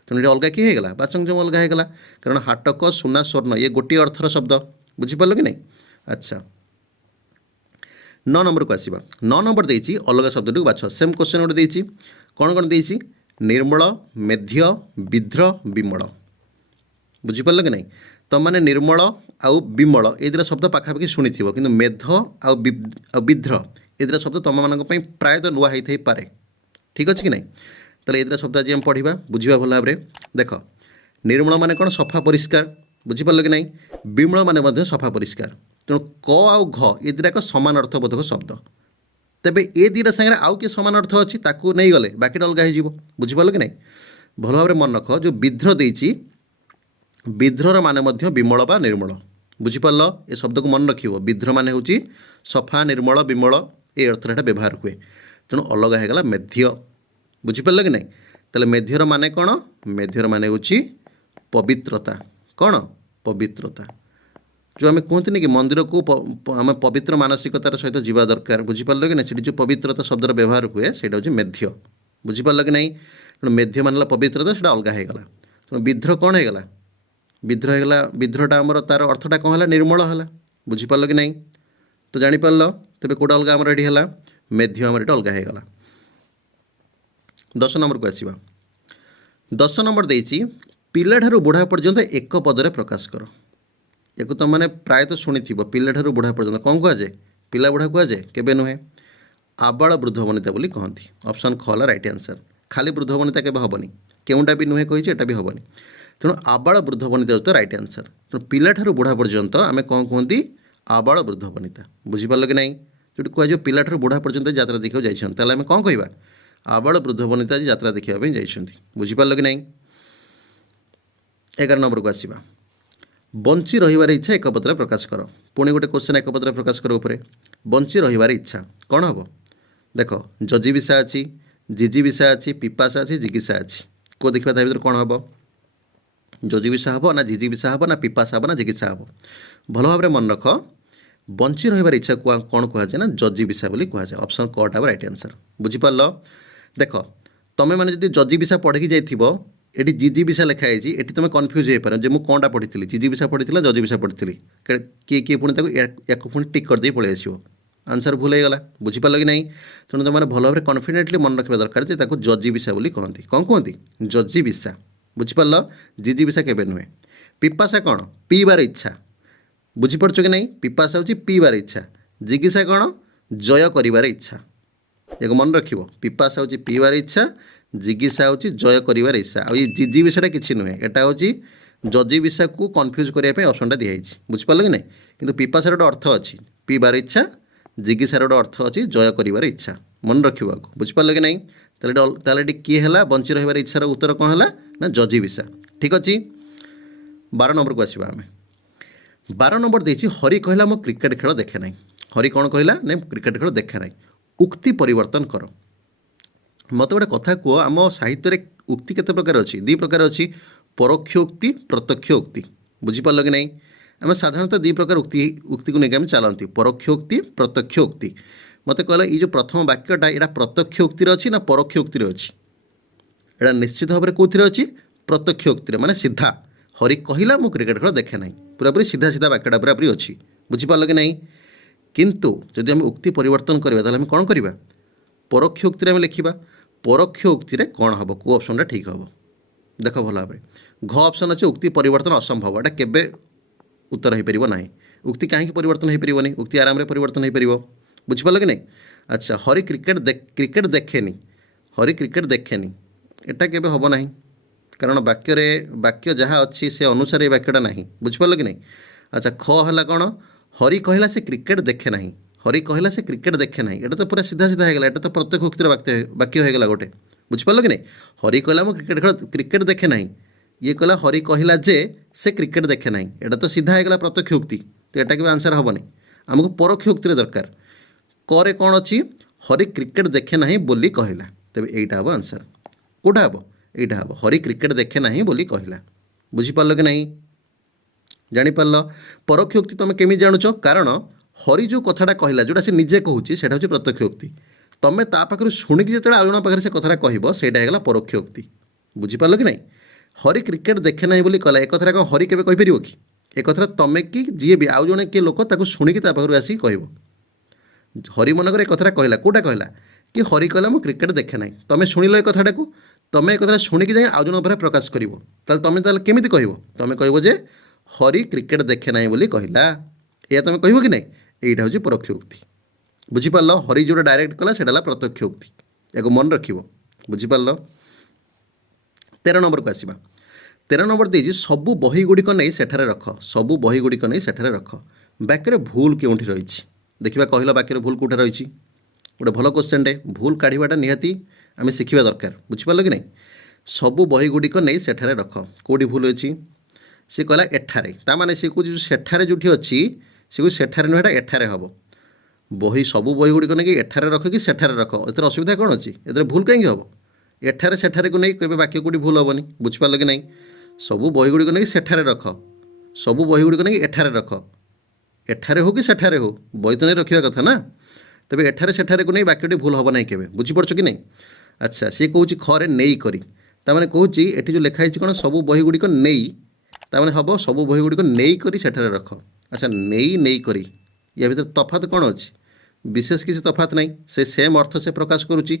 तेणु ये अलग किए होगा बाचंगजम अलग होगा कारण हाटक सुना स्वर्ण ये गोटे अर्थर शब्द बुझीपार कि नहीं अच्छा 9 नंबर को आसवा 9 नंबर देछि अलग शब्द टी बाछ सेम क्वेश्चन गोटे देछि कौन कौन देछि निर्मल मेध्य विध्र विमल बुझीपार कि नहीं तुम मैंने निर्मल आउ विमल ये दुटा शब्द पाखापाखि शुणी कि मेध आउ विध्र ये दुटा शब्द तुम मान प्रायतः नुआ होता पारे ठीक अच्छे कि नहीं तेल ये दुटा शब्द आज आम पढ़ा बुझा भल भाव देख निर्मल माने कौन सफा परिष्कार बुझीपार कि नहीं विमल माने सफा परिष्कार तेणु क आउ घ ये दुटा एक सामान अर्थबोधक शब्द तेबे ए दुटा सागर आउ किए सामान अर्थ अच्छी ताकू नहीं गले बाकी अलग हो बुझीपार कि नहीं भल भाव मन रख जो विध्र देछि विध्रर माने विमल बा निर्मल बुझीपार ए शब्द को मन रख विध्र माने होची सफा निर्मल विमल ये अर्थटा व्यवहार हुए तेणु अलग होगा मेध्य बुझीपार कि नहीं तेल मेध्यर माने कौन मेध्यर माने होची पवित्रता कौन पवित्रता जो आम कहते कि मंदिर को आम पवित्र मानसिकतार सहित जीवा दरकार बुझीपार कि नहीं जो पवित्रता शब्दर व्यवहार हुए से मेध्य बुझीपार कि नहीं तेणु मेध्य मानला पवित्रता से अलग होगा तेणु विध्र कौन होगा विध्र होगा विध्रटा आमर तार अर्थटा कौन है निर्मल है बुझीपार कि नहीं तो जापार तेज कौटा अलग आमर ये है मेध्य आमर ये अलग होगा 10 नंबर को आसवा 10 नंबर देछि पिला ठारू बुढ़ा पर्यंत एक पदरे प्रकाश कर या तुम मैंने प्रायतः शुणी पिला ठारू बुढ़ा पर्यंत कौन कहुए पिला बुढ़ा कहुए केबे नुहे आबाल वृद्ध वनिता बोली कहती ऑप्शन ख राइट आंसर खाली वृद्ध वनिता केबे हेनी केउटा भी नुहे कही एटा भी हेनी तेणु आबाल वृद्ध वनिता तो राइट आंसर तेणु पिला ठारू बुढ़ा पर्यंत आम कौन कहती आबाल वृद्ध वनिता बुझीपार कि नहीं जो कहुए पिला ठारू बुढ़ा पर्यंत यात्रा देखा जाइए आम कौन कह आबाल वृद्ध वनिता यात्रा देखा जाइए बुझीपार कि नहीं 11 नंबर को आसवा बंची रहिबार इच्छा एक पत्र प्रकाश कर पुणी गोटे क्वेश्चन एक पत्र प्रकाश कर उपरे बंची रहिबार इच्छा कौन हम देख जजिविषा अच्छी जिजिविषा अच्छी पिपासा अच्छी जिगिषा अच्छी को देखा ता भर कौन हम जजिविषा हम ना जिजिविषा हम ना पिपासा हम ना जिगिषा हम भल भाव मन रख बंची रहिबार इच्छा कौन कहुए ना जजिविषा बोली कहुए ऑप्शन कटा राइट आंसर बुझीपार देख तुम मैंने जब जजिविषा पढ़ी जाइए ये जिजिविषा लिखाई ये तुम कन्फ्यूज हो पार जो मुझे कौनटा पढ़ी जिजिविषा पढ़ी जजिविषा पढ़ी किए किए पुणी या पुणी टिक करदे पलि आसो आंसर भूल होगा बुझीपार कि नहीं तेणु तुम भल भाव कन्फिडेंटली मन रखा दरकार जजिविषा बोली कहती कौन कहती जजिविषा बुझीपार जिजिविषा केबे नुहे पिपासा कौन पीबार इच्छा बुझीपार कि नहीं पिपासा हूँ पीबार इच्छा जिगिषा कौन जय करिबार इच्छा एक मन रख पिपासा हूँ पीबार इच्छा जिगिषा हूँ जय करिबार इच्छा आ जिजिविषाटा किसी नुहे यहाँ हूँ जजिविषा को कन्फ्यूज करने ऑप्शनटा दिखाई बुझीपार कि नहीं किंतु पिपासार गोटे अर्थ अच्छी पीबार इच्छा जिगिषार गोटे अर्थ अच्छी जय करिबार इच्छा मन रखा बुझीपार कि नहीं তাহলে এটি କିଏ ହେଲା ବଞ୍ଚି ରହିବାର ଇଚ୍ଛାର ଉତ୍ତର କ'ଣ ହେଲା ନା ଜଜିବିସା। ଠିକ୍ ଅଛି। 12 ନମ୍ବରକୁ ଆସିବା ଆମେ। 12 ନମ୍ବର ଦେଇଛି ହରି କହିଲା ମୁଁ କ୍ରିକେଟ ଖେଳ ଦେଖେ ନାହିଁ। ହରି କ'ଣ କହିଲା ନା କ୍ରିକେଟ ଖେଳ ଦେଖେ ନାହିଁ। ଉକ୍ତି ପରିବର୍ତ୍ତନ କର। ମୋତେ ଗୋଟେ କଥା କୁହ, ଆମ ସାହିତ୍ୟରେ ଉକ୍ତି କେତେ ପ୍ରକାର ଅଛି? 2 ପ୍ରକାର ଅଛି, ପରୋକ୍ଷ ଉକ୍ତି, ପ୍ରତ୍ୟକ୍ଷ ଉକ୍ତି। ବୁଝିପାରିଲ କି ନାହିଁ? ଆମେ ସାଧାରଣତଃ 2 ପ୍ରକାର ଉକ୍ତିକୁ ନେଇକି ଆମେ ଚାଲନ୍ତି, ପରୋକ୍ଷ ଉକ୍ତି, ପ୍ରତ୍ୟକ୍ଷ ଉକ୍ତି। ମୋତେ କହିଲ ଏଇ ଯେଉଁ ପ୍ରଥମ ବାକ୍ୟଟା ଏଇଟା ପ୍ରତ୍ୟକ୍ଷ ଉକ୍ତିରେ ଅଛି ନା ପରୋକ୍ଷ ଉକ୍ତିରେ ଅଛି? ଏଇଟା ନିଶ୍ଚିତ ଭାବରେ କେଉଁଥିରେ ଅଛି? ପ୍ରତ୍ୟକ୍ଷ ଉକ୍ତିରେ, ମାନେ ସିଧା। ହରି କହିଲା ମୁଁ କ୍ରିକେଟ ଖେଳ ଦେଖେ ନାହିଁ, ପୁରାପୁରି ସିଧା ସିଧା ବାକ୍ୟଟା ପୁରାପୁରି ଅଛି। ବୁଝିପାରିଲ କି ନାହିଁ? କିନ୍ତୁ ଯଦି ଆମେ ଉକ୍ତି ପରିବର୍ତ୍ତନ କରିବା ତାହେଲେ ଆମେ କ'ଣ କରିବା? ପରୋକ୍ଷ ଉକ୍ତିରେ ଆମେ ଲେଖିବା। ପରୋକ୍ଷ ଉକ୍ତିରେ କ'ଣ ହେବ? କେଉଁ ଅପସନ୍ଟା ଠିକ୍ ହେବ? ଦେଖ ଭଲ ଭାବରେ। ଘ ଅପସନ୍ ଅଛି ଉକ୍ତି ପରିବର୍ତ୍ତନ ଅସମ୍ଭବ। ଏଇଟା କେବେ ଉତ୍ତର ହୋଇପାରିବ ନାହିଁ। ଉକ୍ତି କାହିଁକି ପରିବର୍ତ୍ତନ ହୋଇପାରିବନି? ଉକ୍ତି ଆରାମରେ ପରିବର୍ତ୍ତନ ହୋଇପାରିବ। ବୁଝିପାରିଲ କି ନାହିଁ? ଆଚ୍ଛା, ହରି କ୍ରିକେଟ ଦେଖେନି। ହରି କ୍ରିକେଟ ଦେଖେନି, ଏଟା କେବେ ହେବ ନାହିଁ, କାରଣ ବାକ୍ୟ ଯାହା ଅଛି ସେ ଅନୁସାରେ ଏ ବାକ୍ୟଟା ନାହିଁ। ବୁଝିପାରିଲ କି ନାହିଁ? ଆଚ୍ଛା, ଖ ହେଲା କ'ଣ? ହରି କହିଲା ସେ କ୍ରିକେଟ ଦେଖେ ନାହିଁ। ହରି କହିଲା ସେ କ୍ରିକେଟ ଦେଖେ ନାହିଁ, ଏଟା ତ ପୁରା ସିଧା ସିଧା ହେଇଗଲା। ଏଟା ତ ପ୍ରତ୍ୟକ୍ଷ ଉକ୍ତିର ବାକ୍ୟ ହେଇଗଲା ଗୋଟେ। ବୁଝିପାରିଲ କି ନାହିଁ? ହରି କହିଲା ମୁଁ କ୍ରିକେଟ ଦେଖେ ନାହିଁ, ଇଏ କହିଲା ହରି କହିଲା ଯେ ସେ କ୍ରିକେଟ ଦେଖେ ନାହିଁ, ଏଟା ତ ସିଧା ହେଇଗଲା ପ୍ରତ୍ୟକ୍ଷ ଉକ୍ତି। ତ ଏଟା କେବେ ଆନ୍ସର ହେବନି। ଆମକୁ ପରୋକ୍ଷ ଉକ୍ତିରେ ଦରକାର। କରେ କ'ଣ ଅଛି? ହରି କ୍ରିକେଟ ଦେଖେ ନାହିଁ ବୋଲି କହିଲା। ତେବେ ଏଇଟା ହେବ ଆନ୍ସର। କେଉଁଟା ହେବ? ଏଇଟା ହେବ, ହରି କ୍ରିକେଟ ଦେଖେ ନାହିଁ ବୋଲି କହିଲା। ବୁଝିପାରିଲ କି ନାହିଁ? ଜାଣିପାରିଲ? ପରୋକ୍ଷ ଉକ୍ତି ତୁମେ କେମିତି ଜାଣୁଛ? କାରଣ ହରି ଯେଉଁ କଥାଟା କହିଲା, ଯେଉଁଟା ସେ ନିଜେ କହୁଛି, ସେଇଟା ହେଉଛି ପ୍ରତ୍ୟକ୍ଷ ଉକ୍ତି। ତୁମେ ତା ପାଖରୁ ଶୁଣିକି ଯେତେବେଳେ ଆଉ ଜଣଙ୍କ ପାଖରେ ସେ କଥାଟା କହିବ, ସେଇଟା ହେଇଗଲା ପରୋକ୍ଷ ଉକ୍ତି। ବୁଝିପାରିଲ କି ନାହିଁ? ହରି କ୍ରିକେଟ ଦେଖେ ନାହିଁ ବୋଲି କହିଲା, ଏ କଥାଟା କ'ଣ ହରି କେବେ କହିପାରିବ କି? ଏ କଥାଟା ତୁମେ କି ଯିଏ ବି ଆଉ ଜଣେ କିଏ ଲୋକ ତାକୁ ଶୁଣିକି ତା ପାଖରୁ ଆସିକି କହିବ। ହରି ମନେକର ଏ କଥାଟା କହିଲା, କେଉଁଟା କହିଲା? କି ହରି କହିଲା ମୁଁ କ୍ରିକେଟ ଦେଖେ ନାହିଁ। ତୁମେ ଶୁଣିଲ ଏ କଥାଟାକୁ, ତୁମେ ଏ କଥାଟା ଶୁଣିକି ଯାଇ ଆଉ ଜଣଙ୍କ ପାଖରେ ପ୍ରକାଶ କରିବ। ତାହେଲେ କେମିତି କହିବ? ତୁମେ କହିବ ଯେ ହରି କ୍ରିକେଟ ଦେଖେ ନାହିଁ ବୋଲି କହିଲା। ଏଇଆ ତୁମେ କହିବ କି ନାହିଁ? এইটা ହେଉଛି ପରୋକ୍ଷ ଉକ୍ତି। ବୁଝିପାରିଲ? ହରି ଯେଉଁଟା ଡାଇରେକ୍ଟ କଲା ସେଇଟା ହେଲା ପ୍ରତ୍ୟକ୍ଷ ଉକ୍ତି। ଏହାକୁ ମନେ ରଖିବ। ବୁଝିପାରିଲ? 13 ନମ୍ବରକୁ ଆସିବା। 13 ନମ୍ବର ଦେଇଛି ସବୁ ବହିଗୁଡ଼ିକ ନେଇ ସେଠାରେ ରଖ। ସବୁ ବହିଗୁଡ଼ିକ ନେଇ ସେଠାରେ ରଖ। ବାକ୍ୟରେ ଭୁଲ କେଉଁଠି ରହିଛି? ଦେଖିବା, କହିଲ ବାକ୍ୟରେ ଭୁଲ କେଉଁଟା ରହିଛି? ଗୋଟେ ଭଲ କ୍ୱେଶ୍ଚନଟେ। ଭୁଲ କାଢ଼ିବାଟା ନିହାତି ଆମେ ଶିଖିବା ଦରକାର। ବୁଝିପାରିଲ କି ନାହିଁ? ସବୁ ବହିଗୁଡ଼ିକ ନେଇ ସେଠାରେ ରଖ। କେଉଁଠି ଭୁଲ ଅଛି? ସେ କହିଲା ଏଠାରେ, ତାମାନେ ସେ କହୁଛି ସେଠାରେ ଯେଉଁଠି ଅଛି, ସେ କହୁଛି ସେଠାରେ ନୁହେଁ, ଏଟା ଏଠାରେ ହେବ। ସବୁ ବହିଗୁଡ଼ିକ ନେଇକି ଏଠାରେ ରଖ କି ସେଠାରେ ରଖ, ଏଥିରେ ଅସୁବିଧା କ'ଣ ଅଛି? ଏଥିରେ ଭୁଲ କାହିଁକି ହେବ? ଏଠାରେ ସେଠାରେକୁ ନେଇ କେବେ ବାକ୍ୟ କେଉଁଠି ଭୁଲ ହେବନି। ବୁଝିପାରିଲ କି ନାହିଁ? ସବୁ ବହିଗୁଡ଼ିକ ନେଇକି ସେଠାରେ ରଖ, ସବୁ ବହିଗୁଡ଼ିକ ନେଇକି ଏଠାରେ ରଖ। ଏଠାରେ ହେଉ କି ସେଠାରେ ହେଉ, ବହି ତ ନେଇ ରଖିବା କଥା ନା। ତେବେ ଏଠାରେ ସେଠାରେକୁ ନେଇ ବାକ୍ୟଟି ଭୁଲ ହେବ ନାହିଁ କେବେ। ବୁଝିପାରୁଛ କି ନାହିଁ? ଆଚ୍ଛା, ସିଏ କହୁଛି ଖରେ ନେଇ କରି, ତାମାନେ କହୁଛି ଏଠି ଯେଉଁ ଲେଖା ହେଇଛି କ'ଣ? ସବୁ ବହିଗୁଡ଼ିକ ନେଇ, ତାମାନେ ହେବ ସବୁ ବହିଗୁଡ଼ିକ ନେଇ କରି ସେଠାରେ ରଖ। ଆଚ୍ଛା, ନେଇ କରି, ୟା ଭିତରେ ତଫାତ କ'ଣ ଅଛି? ବିଶେଷ କିଛି ତଫାତ ନାହିଁ। ସେ ସେମ୍ ଅର୍ଥ ସେ ପ୍ରକାଶ କରୁଛି।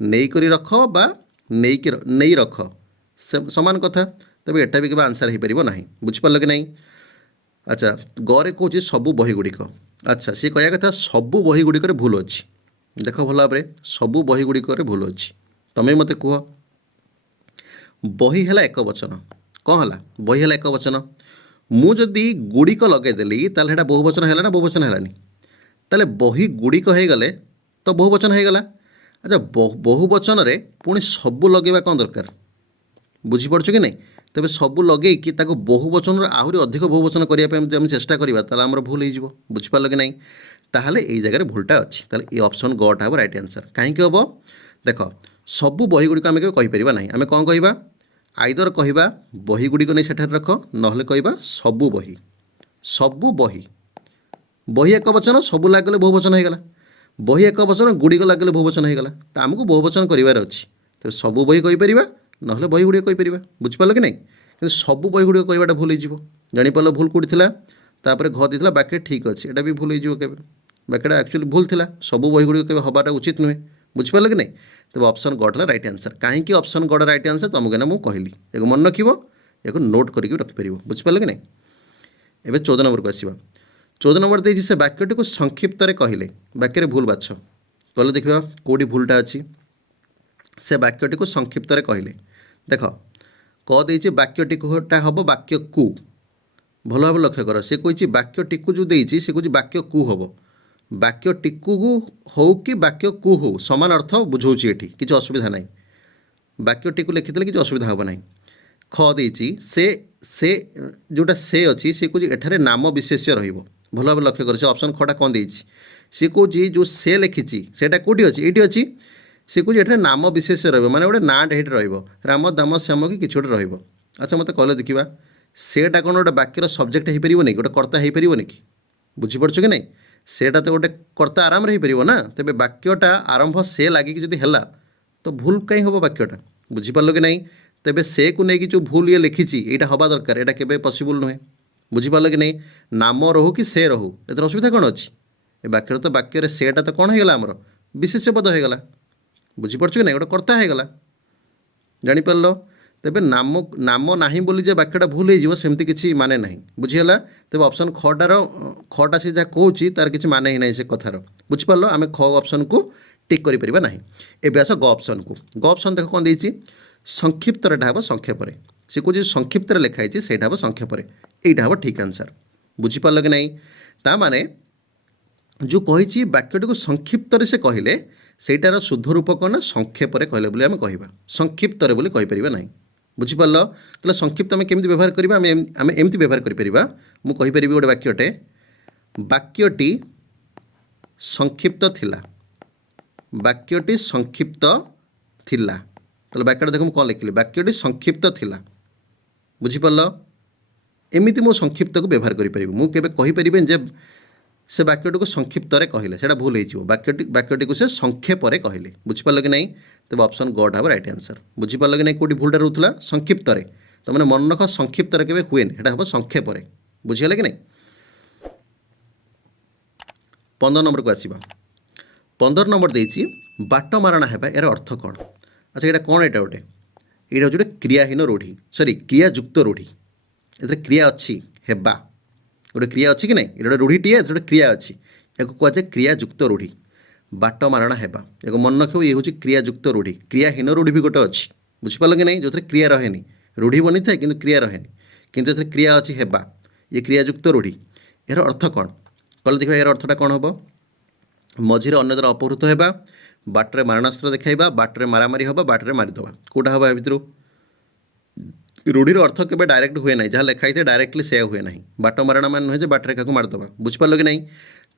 ନେଇକରି ରଖ ବା ନେଇ ରଖ, ସମାନ କଥା। ତେବେ ଏଟା ବି କେବେ ଆନ୍ସର ହୋଇପାରିବ ନାହିଁ। ବୁଝିପାରିଲ କି ନାହିଁ? ଆଚ୍ଛା, ଗରେ କହୁଛି ସବୁ ବହିଗୁଡ଼ିକ। ଆଚ୍ଛା, ସିଏ କହିବା କଥା ସବୁ ବହିଗୁଡ଼ିକରେ ଭୁଲ ଅଛି। ଦେଖ ଭଲ ଭାବରେ, ସବୁ ବହିଗୁଡ଼ିକରେ ଭୁଲ ଅଛି। ତୁମେ ମୋତେ କୁହ, ବହି ହେଲା ଏକ ବଚନ। କ'ଣ ହେଲା? ବହି ହେଲା ଏକ ବଚନ। ମୁଁ ଯଦି ଗୁଡ଼ିକ ଲଗାଇଦେଲି ତାହେଲେ ସେଇଟା ବହୁ ବଚନ ହେଲା ନା ବହୁ ବଚନ ହେଲାନି? ତାହେଲେ ବହି ଗୁଡ଼ିକ ହେଇଗଲେ ତ ବହୁ ବଚନ ହେଇଗଲା। ଆଚ୍ଛା, ବହୁ ବଚନରେ ପୁଣି ସବୁ ଲଗାଇବା କ'ଣ ଦରକାର? ବୁଝିପାରୁଛୁ କି ନାହିଁ? ତେବେ ସବୁ ଲଗେଇକି ତାକୁ ବହୁ ବଚନରୁ ଆହୁରି ଅଧିକ ବହୁ ବଚନ କରିବା ପାଇଁ ଯଦି ଆମେ ଚେଷ୍ଟା କରିବା ତାହେଲେ ଆମର ଭୁଲ ହେଇଯିବ। ବୁଝିପାରିଲ କି ନାହିଁ? ତାହେଲେ ଏଇ ଜାଗାରେ ଭୁଲଟା ଅଛି। ତାହେଲେ ଏ ଅପସନ୍ ଗଟା ହେବ ରାଇଟ୍ ଆନ୍ସର୍। କାହିଁକି ହେବ? ଦେଖ, ସବୁ ବହିଗୁଡ଼ିକ ଆମେ କେବେ କହିପାରିବା ନାହିଁ। ଆମେ କ'ଣ କହିବା? ଆଇଦର କହିବା ବହିଗୁଡ଼ିକ ନେଇ ସେଠାରେ ରଖ, ନହେଲେ କହିବା ସବୁ ବହି। ସବୁ ବହି, ବହି ଏକ ବଚନ, ସବୁ ଲାଗିଲେ ବହୁ ବଚନ ହେଇଗଲା। ବହି ଏକ ବଚନ, ଗୁଡ଼ିକ ଲାଗିଲେ ବହୁ ବଚନ ହେଇଗଲା। ତ ଆମକୁ ବହୁ ବଚନ କରିବାର ଅଛି। ତେବେ ସବୁ ବହି କହିପାରିବା, ନହେଲେ ବହିଗୁଡ଼ିକ କହିପାରିବା। ବୁଝିପାରିଲ କି ନାହିଁ? କିନ୍ତୁ ସବୁ ବହିଗୁଡ଼ିକ କହିବାଟା ଭୁଲ ହେଇଯିବ। ଜାଣିପାରିଲ ଭୁଲ କେଉଁଠି ଥିଲା? ତାପରେ ଘ ଦେଇଥିଲା ବାକ୍ୟ ଠିକ୍ ଅଛି, ଏଟା ବି ଭୁଲ ହେଇଯିବ କେବେ। ବାକ୍ୟଟା ଆକ୍ଚୁଆଲି ଭୁଲ ଥିଲା। ସବୁ ବହିଗୁଡ଼ିକ କେବେ ହେବାଟା ଉଚିତ ନୁହେଁ। ବୁଝିପାରିଲ କି ନାହିଁ? ତେବେ ଅପସନ୍ ଗଡ଼ ହେଲା ରାଇଟ୍ ଆନ୍ସର୍। କାହିଁକି ଅପସନ୍ ଗଡ଼ ରାଇଟ୍ ଆନ୍ସର୍ ତୁମକୁ ଏଇନା ମୁଁ କହିଲି। ଏକୁ ମନେ ରଖିବ, ଏକୁ ନୋଟ୍ କରିକି ରଖିପାରିବ। ବୁଝିପାରିଲ କି ନାହିଁ? ଏବେ 14 ନମ୍ବରକୁ ଆସିବା। 14 ନମ୍ବର ଦେଇଛି ସେ ବାକ୍ୟଟିକୁ ସଂକ୍ଷିପ୍ତରେ କହିଲେ। ବାକ୍ୟରେ ଭୁଲ ବାଛ। କହିଲେ ଦେଖିବା କେଉଁଠି ଭୁଲଟା ଅଛି। ସେ ବାକ୍ୟଟିକୁ ସଂକ୍ଷିପ୍ତରେ କହିଲେ। ଦେଖ, କ ଦେଇଛି ବାକ୍ୟଟିକୁଟା ହେବ ବାକ୍ୟକୁ। ଭଲ ଭାବେ ଲକ୍ଷ୍ୟ କର, ସେ କହିଛି ବାକ୍ୟଟିକୁ ଯେଉଁ ଦେଇଛି ସେ କହୁଛି ବାକ୍ୟକୁ ହେବ। ବାକ୍ୟଟିକୁ ହଉ କି ବାକ୍ୟକୁ ହଉ ସମାନ ଅର୍ଥ ବୁଝଉଛି ଏଠି କିଛି ଅସୁବିଧା ନାହିଁ। ବାକ୍ୟଟିକୁ ଲେଖିଥିଲେ କିଛି ଅସୁବିଧା ହେବ ନାହିଁ। ଖ ଦେଇଛି ସେ ଯେଉଁଟା ସେ ଅଛି ସେ କହୁଛି ଏଠାରେ ନାମ ବିଶେଷ୍ୟ ରହିବ। ଭଲ ଭାବରେ ଲକ୍ଷ୍ୟ କର ସେ ଅପସନ୍ ଖଟା କ'ଣ ଦେଇଛି ସେ କହୁଛି ଯେଉଁ ସେ ଲେଖିଛି ସେଇଟା କେଉଁଠି ଅଛି ଏଇଠି ଅଛି। ସେ କହୁଛି ଏଠାରେ ନାମ ବିଶେଷ୍ୟ ରହିବ ମାନେ ଗୋଟେ ନାଁଟା ଏଇଠି ରହିବ ରାମ ଦାମ ଶ୍ୟାମ କି କିଛି ଗୋଟେ ରହିବ। ଆଚ୍ଛା ମୋତେ କହିଲେ ଦେଖିବା ସେଟା କ'ଣ ଗୋଟେ ବାକ୍ୟର ସବଜେକ୍ଟ ହେଇପାରିବନି ଗୋଟେ କର୍ତ୍ତା ହେଇପାରିବନି କି? ବୁଝିପାରୁଛ କି ନାହିଁ? ସେଟା ତ ଗୋଟେ କର୍ତ୍ତା ଆରାମରେ ହେଇପାରିବ ନା। ତେବେ ବାକ୍ୟଟା ଆରମ୍ଭ ସେ ଲାଗିକି ଯଦି ହେଲା ତ ଭୁଲ କାହିଁ ହେବ ବାକ୍ୟଟା? ବୁଝିପାରିଲ କି ନାହିଁ? ତେବେ ସେକୁ ନେଇକି ଯେଉଁ ଭୁଲ ଇଏ ଲେଖିଛି ଏଇଟା ହେବା ଦରକାର ଏଇଟା କେବେ ପସିବୁଲ୍ ନୁହେଁ। ବୁଝିପାରିଲ କି ନାହିଁ? ନାମ ରହୁ କି ସେ ରହୁ ଏଥିରେ ଅସୁବିଧା କ'ଣ ଅଛି? ଏ ବାକ୍ୟରେ ତ ବାକ୍ୟରେ ସେଟା ତ କ'ଣ ହେଇଗଲା ଆମର ବିଶେଷ୍ୟ ପଦ ହେଇଗଲା। ବୁଝିପାରୁଛ କି ନାହିଁ? ଗୋଟେ କର୍ତ୍ତା ହେଇଗଲା। ଜାଣିପାରିଲ? ତେବେ ନାମ ନାହିଁ ବୋଲି ଯେ ବାକ୍ୟଟା ଭୁଲ ହେଇଯିବ ସେମିତି କିଛି ମାନେ ନାହିଁ। ବୁଝିହେଲା? ତେବେ ଅପସନ୍ ଖଟା ସେ ଯାହା କହୁଛି ତାର କିଛି ମାନେ ହିଁ ନାହିଁ ସେ କଥାର। ବୁଝିପାରିଲ? ଆମେ ଖ ଅପସନ୍କୁ ଟିକ୍ କରିପାରିବା ନାହିଁ। ଏବେ ଆସ ଗ ଅପସନ୍କୁ। ଗ ଅପସନ୍ ଦେଖ କ'ଣ ଦେଇଛି ସଂକ୍ଷିପ୍ତରେ ଏଇଟା ହେବ ସଂକ୍ଷେପରେ। ସେ କହୁଛି ସଂକ୍ଷିପ୍ତରେ ଲେଖା ହେଇଛି ସେଇଟା ହେବ ସଂକ୍ଷେପରେ। ଏଇଟା ହେବ ଠିକ୍ ଆନ୍ସର୍। ବୁଝିପାରିଲ କି ନାହିଁ? ତା ମାନେ ଯେଉଁ କହିଛି ବାକ୍ୟଟିକୁ ସଂକ୍ଷିପ୍ତରେ ସେ କହିଲେ ସେଇଟାର ଶୁଦ୍ଧ ରୂପ କ'ଣ ନା ସଂକ୍ଷେପରେ କହିଲେ ବୋଲି ଆମେ କହିବା। ସଂକ୍ଷିପ୍ତରେ ବୋଲି କହିପାରିବା ନାହିଁ। ବୁଝିପାରିଲ? ତାହେଲେ ସଂକ୍ଷିପ୍ତ ଆମେ କେମିତି ବ୍ୟବହାର କରିବା? ଆମେ ଏମିତି ବ୍ୟବହାର କରିପାରିବା। ମୁଁ କହିପାରିବି ଗୋଟେ ବାକ୍ୟଟେ ବାକ୍ୟଟି ସଂକ୍ଷିପ୍ତ ଥିଲା। ବାକ୍ୟଟି ସଂକ୍ଷିପ୍ତ ଥିଲା। ତାହେଲେ ବାକ୍ୟଟା ଦେଖ ମୁଁ କ'ଣ ଲେଖିଲି ବାକ୍ୟଟି ସଂକ୍ଷିପ୍ତ ଥିଲା। ବୁଝିପାରିଲ? ଏମିତି ମୁଁ ସଂକ୍ଷିପ୍ତକୁ ବ୍ୟବହାର କରିପାରିବି। ମୁଁ କେବେ କହିପାରିବିନି ଯେ ସେ ବାକ୍ୟଟିକୁ ସଂକ୍ଷିପ୍ତରେ କହିଲେ ସେଇଟା ଭୁଲ ହେଇଯିବ। ବାକ୍ୟଟିକୁ ସେ ସଂକ୍ଷେପରେ କହିଲେ। ବୁଝିପାରିଲ କି ନାହିଁ? ତେବେ ଅପସନ୍ ଗଟା ହେବ ରାଇଟ୍ ଆନ୍ସର୍। ବୁଝିପାରିଲ କି ନାହିଁ କେଉଁଠି ଭୁଲଟା ରହୁଥିଲା ସଂକ୍ଷିପ୍ତରେ? ତୁମେ ମନେ ରଖ ସଂକ୍ଷିପ୍ତରେ କେବେ ହୁଏନି ସେଇଟା ହେବ ସଂକ୍ଷେପରେ। ବୁଝିହେଲା କି ନାହିଁ? 15 ନମ୍ବରକୁ ଆସିବା। 15 ନମ୍ବର ଦେଇଛି ବାଟମାରଣା ହେବା ଏହାର ଅର୍ଥ କ'ଣ? ଆଚ୍ଛା ଏଇଟା କ'ଣ? ଏଇଟା ଗୋଟେ ହେଉଛି ଗୋଟେ କ୍ରିୟାହୀନ ରୂଢ଼ି କ୍ରିୟାଯୁକ୍ତ ରୂଢ଼ି। ଏଥିରେ କ୍ରିୟା ଅଛି ହେବା ଗୋଟେ କ୍ରିୟା ଅଛି କି ନାହିଁ? ଏଇଟା ଗୋଟେ ରୂଢ଼ିଟିଏ ଏଥିରେ ଗୋଟେ କ୍ରିୟା ଅଛି। ଏହାକୁ କୁହାଯାଏ କ୍ରିୟାଯୁକ୍ତ ରୂଢ଼ି। ବାଟମାରଣା ହେବା ଏହାକୁ ମନେ ରଖିବ ଇଏ ହେଉଛି କ୍ରିୟାଯୁକ୍ତ ରୂଢ଼ି। କ୍ରିୟାହୀନ ରୂଢ଼ି ବି ଗୋଟେ ଅଛି। ବୁଝିପାରିଲ କି ନାହିଁ? ଯେଉଁଥିରେ କ୍ରିୟା ରହେନି ରୂଢ଼ି ବନିଥାଏ କିନ୍ତୁ କ୍ରିୟା ରହେନି କିନ୍ତୁ ଏଥିରେ କ୍ରିୟା ଅଛି ହେବା। ଇଏ କ୍ରିୟାଯୁକ୍ତ ରୂଢ଼ି। ଏହାର ଅର୍ଥ କ'ଣ? କହିଲେ ଦେଖିବା ଏହାର ଅର୍ଥଟା କ'ଣ ହେବ? ମଝିରେ ଅନ୍ୟ ଦ୍ୱାରା ଅପହୃତ ହେବା ବାଟରେ ମାରଣାସ୍ତ୍ର ଦେଖାଇବା ବାଟରେ ମାରାମାରି ହେବା ବାଟରେ ମାରିଦେବା କେଉଁଟା ହେବ? ଏ ଭିତରୁ ରୂଢ଼ିର ଅର୍ଥ କେବେ ଡାଇରେକ୍ଟ ହୁଏ ନାହିଁ। ଯାହା ଲେଖା ହେଇଥାଏ ଡାଇରେକ୍ଟଲି ସେୟା ହୁଏ ନାହିଁ। ବାଟ ମାରଣା ମାନେ ନୁହେଁ ଯେ ବାଟରେ କାହାକୁ ମାରିଦେବା। ବୁଝିପାରିଲ କି ନାହିଁ?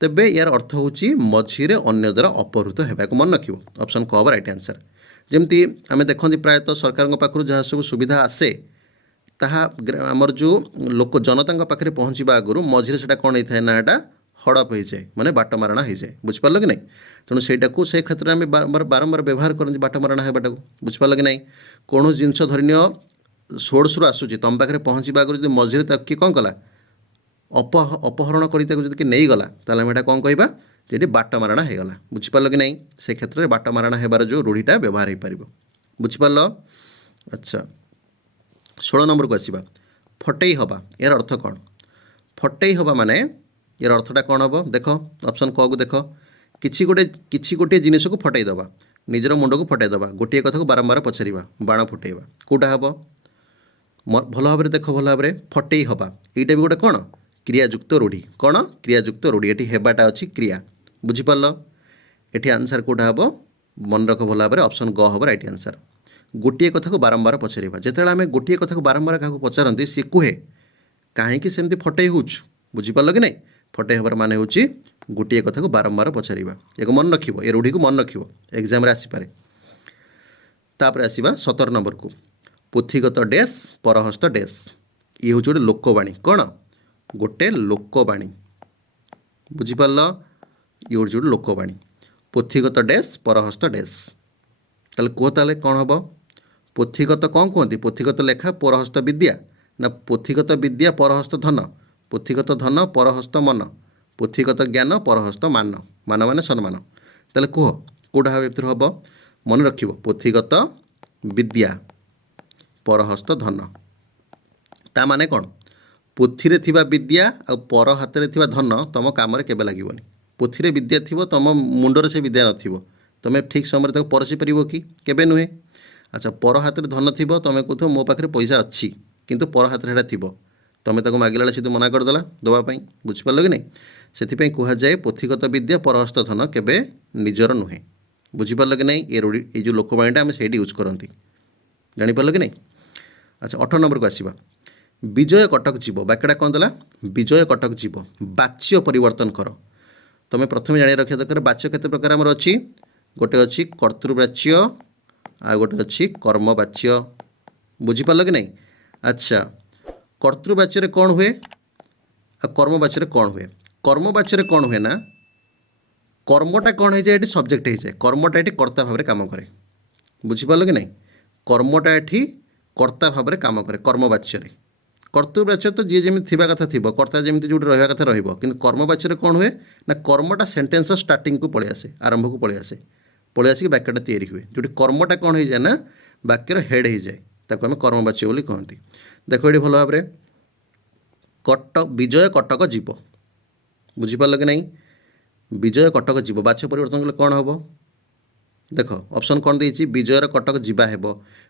ତେବେ ଏହାର ଅର୍ଥ ହେଉଛି ମଝିରେ ଅନ୍ୟ ଦ୍ୱାରା ଅପହୃତ ହେବାକୁ ମନେ ରଖିବ। ଅପସନ୍ କ ହେବ ରାଇଟ୍ ଆନ୍ସର୍। ଯେମିତି ଆମେ ଦେଖନ୍ତି ପ୍ରାୟତଃ ସରକାରଙ୍କ ପାଖରୁ ଯାହା ସବୁ ସୁବିଧା ଆସେ ତାହା ଆମର ଯେଉଁ ଲୋକ ଜନତାଙ୍କ ପାଖରେ ପହଞ୍ଚିବା ଆଗରୁ ମଝିରେ ସେଇଟା କ'ଣ ହେଇଥାଏ ନା ଏଇଟା ହଡ଼ପ ହେଇଯାଏ ମାନେ ବାଟମାରଣା ହେଇଯାଏ। ବୁଝିପାରିଲ କି ନାହିଁ? ତେଣୁ ସେଇଟାକୁ ସେ କ୍ଷେତ୍ରରେ ଆମେ ବାରମ୍ବାର ବ୍ୟବହାର କରନ୍ତି ବାଟମାରଣା ହେବାଟାକୁ। ବୁଝିପାରିଲ କି ନାହିଁ? କୌଣସି ଜିନିଷ ଧରିନିଅ ସୋର୍ସରୁ ଆସୁଛି ତୁମ ପାଖରେ ପହଞ୍ଚିବା ଆଗରୁ ଯଦି ମଝିରେ ତାକୁ କିଏ କ'ଣ କଲା ଅପହରଣ କରି ତାକୁ ଯଦି କିଏ ନେଇଗଲା ତାହେଲେ ଆମେ ଏଇଟା କ'ଣ କହିବା ଯେ ଏଠି ବାଟମାରଣା ହେଇଗଲା। ବୁଝିପାରିଲ କି ନାହିଁ? ସେ କ୍ଷେତ୍ରରେ ବାଟମାରଣା ହେବାର ଯେଉଁ ରୂଢ଼ିଟା ବ୍ୟବହାର ହେଇପାରିବ। ବୁଝିପାରିଲ? ଆଚ୍ଛା 16 ନମ୍ବରକୁ ଆସିବା। ଫଟେଇ ହେବା ଏହାର ଅର୍ଥ କ'ଣ? ଫଟେଇ ହେବା ମାନେ ଏହାର ଅର୍ଥଟା କ'ଣ ହେବ? ଦେଖ ଅପସନ୍ କକୁ ଦେଖ କିଛି ଗୋଟିଏ ଜିନିଷକୁ ଫଟେଇ ଦେବା ନିଜର ମୁଣ୍ଡକୁ ଫଟେଇ ଦେବା ଗୋଟିଏ କଥାକୁ ବାରମ୍ବାର ପଚାରିବା ବାଣ ଫୁଟେଇବା କେଉଁଟା ହେବ? ଭଲ ଭାବରେ ଦେଖ ଭଲ ଭାବରେ ଫଟେଇ ହେବା ଏଇଟା ବି ଗୋଟେ କ'ଣ କ୍ରିୟାଯୁକ୍ତ ରୂଢ଼ି। କ'ଣ କ୍ରିୟାଯୁକ୍ତ ରୂଢ଼ି? ଏଠି ହେବାଟା ଅଛି କ୍ରିୟା। ବୁଝିପାରିଲ? ଏଠି ଆନ୍ସର୍ କେଉଁଟା ହେବ? ମନେ ରଖ ଭଲ ଭାବରେ ଅପସନ୍ ଗ ହେବ ରାଇଟ୍ ଆନ୍ସର୍। ଗୋଟିଏ କଥାକୁ ବାରମ୍ବାର ପଚାରିବା ଯେତେବେଳେ ଆମେ ଗୋଟିଏ କଥାକୁ ବାରମ୍ବାର କାହାକୁ ପଚାରନ୍ତି ସିଏ କୁହେ କାହିଁକି ସେମିତି ଫଟେଇ ହେଉଛୁ। ବୁଝିପାରିଲ କି ନାହିଁ? ଫଟେଇ ହେବାର ମାନେ ହେଉଛି ଗୋଟିଏ କଥାକୁ ବାରମ୍ବାର ପଚାରିବା। ଏକୁ ମନେ ରଖିବ ଏ ରୂଢ଼ିକୁ ମନେ ରଖିବ ଏକ୍ଜାମ୍ରେ ଆସିପାରେ। ତାପରେ ଆସିବା 17 ନମ୍ବରକୁ। ପୋଥିଗତ ଡ୍ୟାସ୍ ପରହସ୍ତ ଡ୍ୟାସ୍ ଇଏ ହେଉଛି ଗୋଟେ ଲୋକବାଣୀ। କ'ଣ? ଗୋଟେ ଲୋକବାଣୀ। ବୁଝିପାରିଲ? ଇଏ ହେଉଛି ଗୋଟେ ଲୋକବାଣୀ। ପୋଥିଗତ ଡ୍ୟାସ୍ ପରହସ୍ତ ଡ୍ୟାସ୍। ତାହେଲେ କୁହ ତାହେଲେ କ'ଣ ହେବ? ପୋଥିଗତ କ'ଣ କୁହନ୍ତି? ପୋଥିଗତ ଲେଖା ପରହସ୍ତ ବିଦ୍ୟା ନା ପୋଥିଗତ ବିଦ୍ୟା ପରହସ୍ତ ଧନ ପୋଥିଗତ ଧନ ପରହସ୍ତ ମନ ପୋଥିଗତ ଜ୍ଞାନ ପରହସ୍ତ ମାନ ମାନେ ସମ୍ମାନ। ତାହେଲେ କୁହ କେଉଁଟା ଭିତରୁ ହେବ? ମନେ ରଖିବ ପୋଥିଗତ ବିଦ୍ୟା ପରହସ୍ତ ଧନ। ତା ମାନେ କ'ଣ? ପୋଥିରେ ଥିବା ବିଦ୍ୟା ଆଉ ପର ହାତରେ ଥିବା ଧନ ତୁମ କାମରେ କେବେ ଲାଗିବନି। ପୋଥିରେ ବିଦ୍ୟା ଥିବ ତୁମ ମୁଣ୍ଡରେ ସେ ବିଦ୍ୟା ନଥିବ ତୁମେ ଠିକ୍ ସମୟରେ ତାକୁ ପରସି ପାରିବ କି? କେବେ ନୁହେଁ। ଆଚ୍ଛା ପର ହାତରେ ଧନ ଥିବ ତୁମେ କହୁଥିବ ମୋ ପାଖରେ ପଇସା ଅଛି କିନ୍ତୁ ପର ହାତରେ ସେଇଟା ଥିବ ତୁମେ ତାକୁ ମାଗିଲା ବେଳେ ସେ ମନା କରିଦେଲା ଦେବା ପାଇଁ। ବୁଝିପାରିଲ କି ନାହିଁ? ସେଥିପାଇଁ କୁହାଯାଏ ପୋଥିଗତ ବିଦ୍ୟା ପରହସ୍ତ ଧନ କେବେ ନିଜର ନୁହେଁ। ବୁଝିପାରିଲ କି ନାହିଁ? ଏ ଯେଉଁ ଲୋକବାଣୀଟା ଆମେ ସେଇଠି ୟୁଜ୍ କରନ୍ତି। ଜାଣିପାରିଲ କି ନାହିଁ? ଆଚ୍ଛା 18 ନମ୍ବରକୁ ଆସିବା। ବିଜୟ କଟକ ଯିବ ବାକ୍ୟଟା କ'ଣ ଦେଲା? ବିଜୟ କଟକ ଯିବ। ବାଚ୍ୟ ପରିବର୍ତ୍ତନ କର। ତୁମେ ପ୍ରଥମେ ଜାଣି ରଖିବା ଦରକାର ବାଚ୍ୟ କେତେ ପ୍ରକାର ଆମର ଅଛି। ଗୋଟେ ଅଛି କର୍ତ୍ତୃବାଚ୍ୟ, ଆଉ ଗୋଟେ ଅଛି କର୍ମବାଚ୍ୟ। ବୁଝିପାରିଲ କି ନାହିଁ? ଆଚ୍ଛା କର୍ତ୍ତୃବାଚ୍ୟରେ କ'ଣ ହୁଏ ଆଉ କର୍ମବାଚ୍ୟରେ କ'ଣ ହୁଏ? କର୍ମବାଚ୍ୟରେ କ'ଣ ହୁଏ ନା କର୍ମଟା କ'ଣ ହେଇଯାଏ ଏଠି ସବଜେକ୍ଟ ହେଇଯାଏ। କର୍ମଟା ଏଠି କର୍ତ୍ତା ଭାବରେ କାମ କରେ। ବୁଝିପାରିଲ କି ନାହିଁ? କର୍ମଟା ଏଠି କର୍ତ୍ତା ଭାବରେ କାମ କରେ କର୍ମବାଚ୍ୟରେ। କର୍ତ୍ତୃବାଚ୍ୟ ତ ଯିଏ ଯେମିତି ଥିବା କଥା ଥିବ, କର୍ତ୍ତା ଯେମିତି ଯେଉଁଠି ରହିବା କଥା ରହିବ। କିନ୍ତୁ କର୍ମବାଚ୍ୟରେ କ'ଣ ହୁଏ ନା କର୍ମଟା ସେଣ୍ଟେନ୍ସର ଷ୍ଟାର୍ଟିଂକୁ ପଳେଇ ଆସେ, ଆରମ୍ଭକୁ ପଳେଇ ଆସିକି ବାକ୍ୟଟା ତିଆରି ହୁଏ। ଯେଉଁଠି କର୍ମଟା କ'ଣ ହେଇଯାଏ ନା ବାକ୍ୟର ହେଡ଼୍ ହେଇଯାଏ, ତାକୁ ଆମେ କର୍ମବାଚ୍ୟ ବୋଲି କହନ୍ତି। ଦେଖ ଏଠି ଭଲ ଭାବରେ ବିଜୟ କଟକ ଯିବ। ବୁଝିପାରିଲ କି ନାହିଁ? ବିଜୟ କଟକ ଯିବ ବାଚ୍ୟ ପରିବର୍ତ୍ତନ କଲେ କ'ଣ ହେବ? ଦେଖ ଅପସନ୍ କ'ଣ ଦେଇଛି? ବିଜୟର କଟକ ଯିବା ହେବ,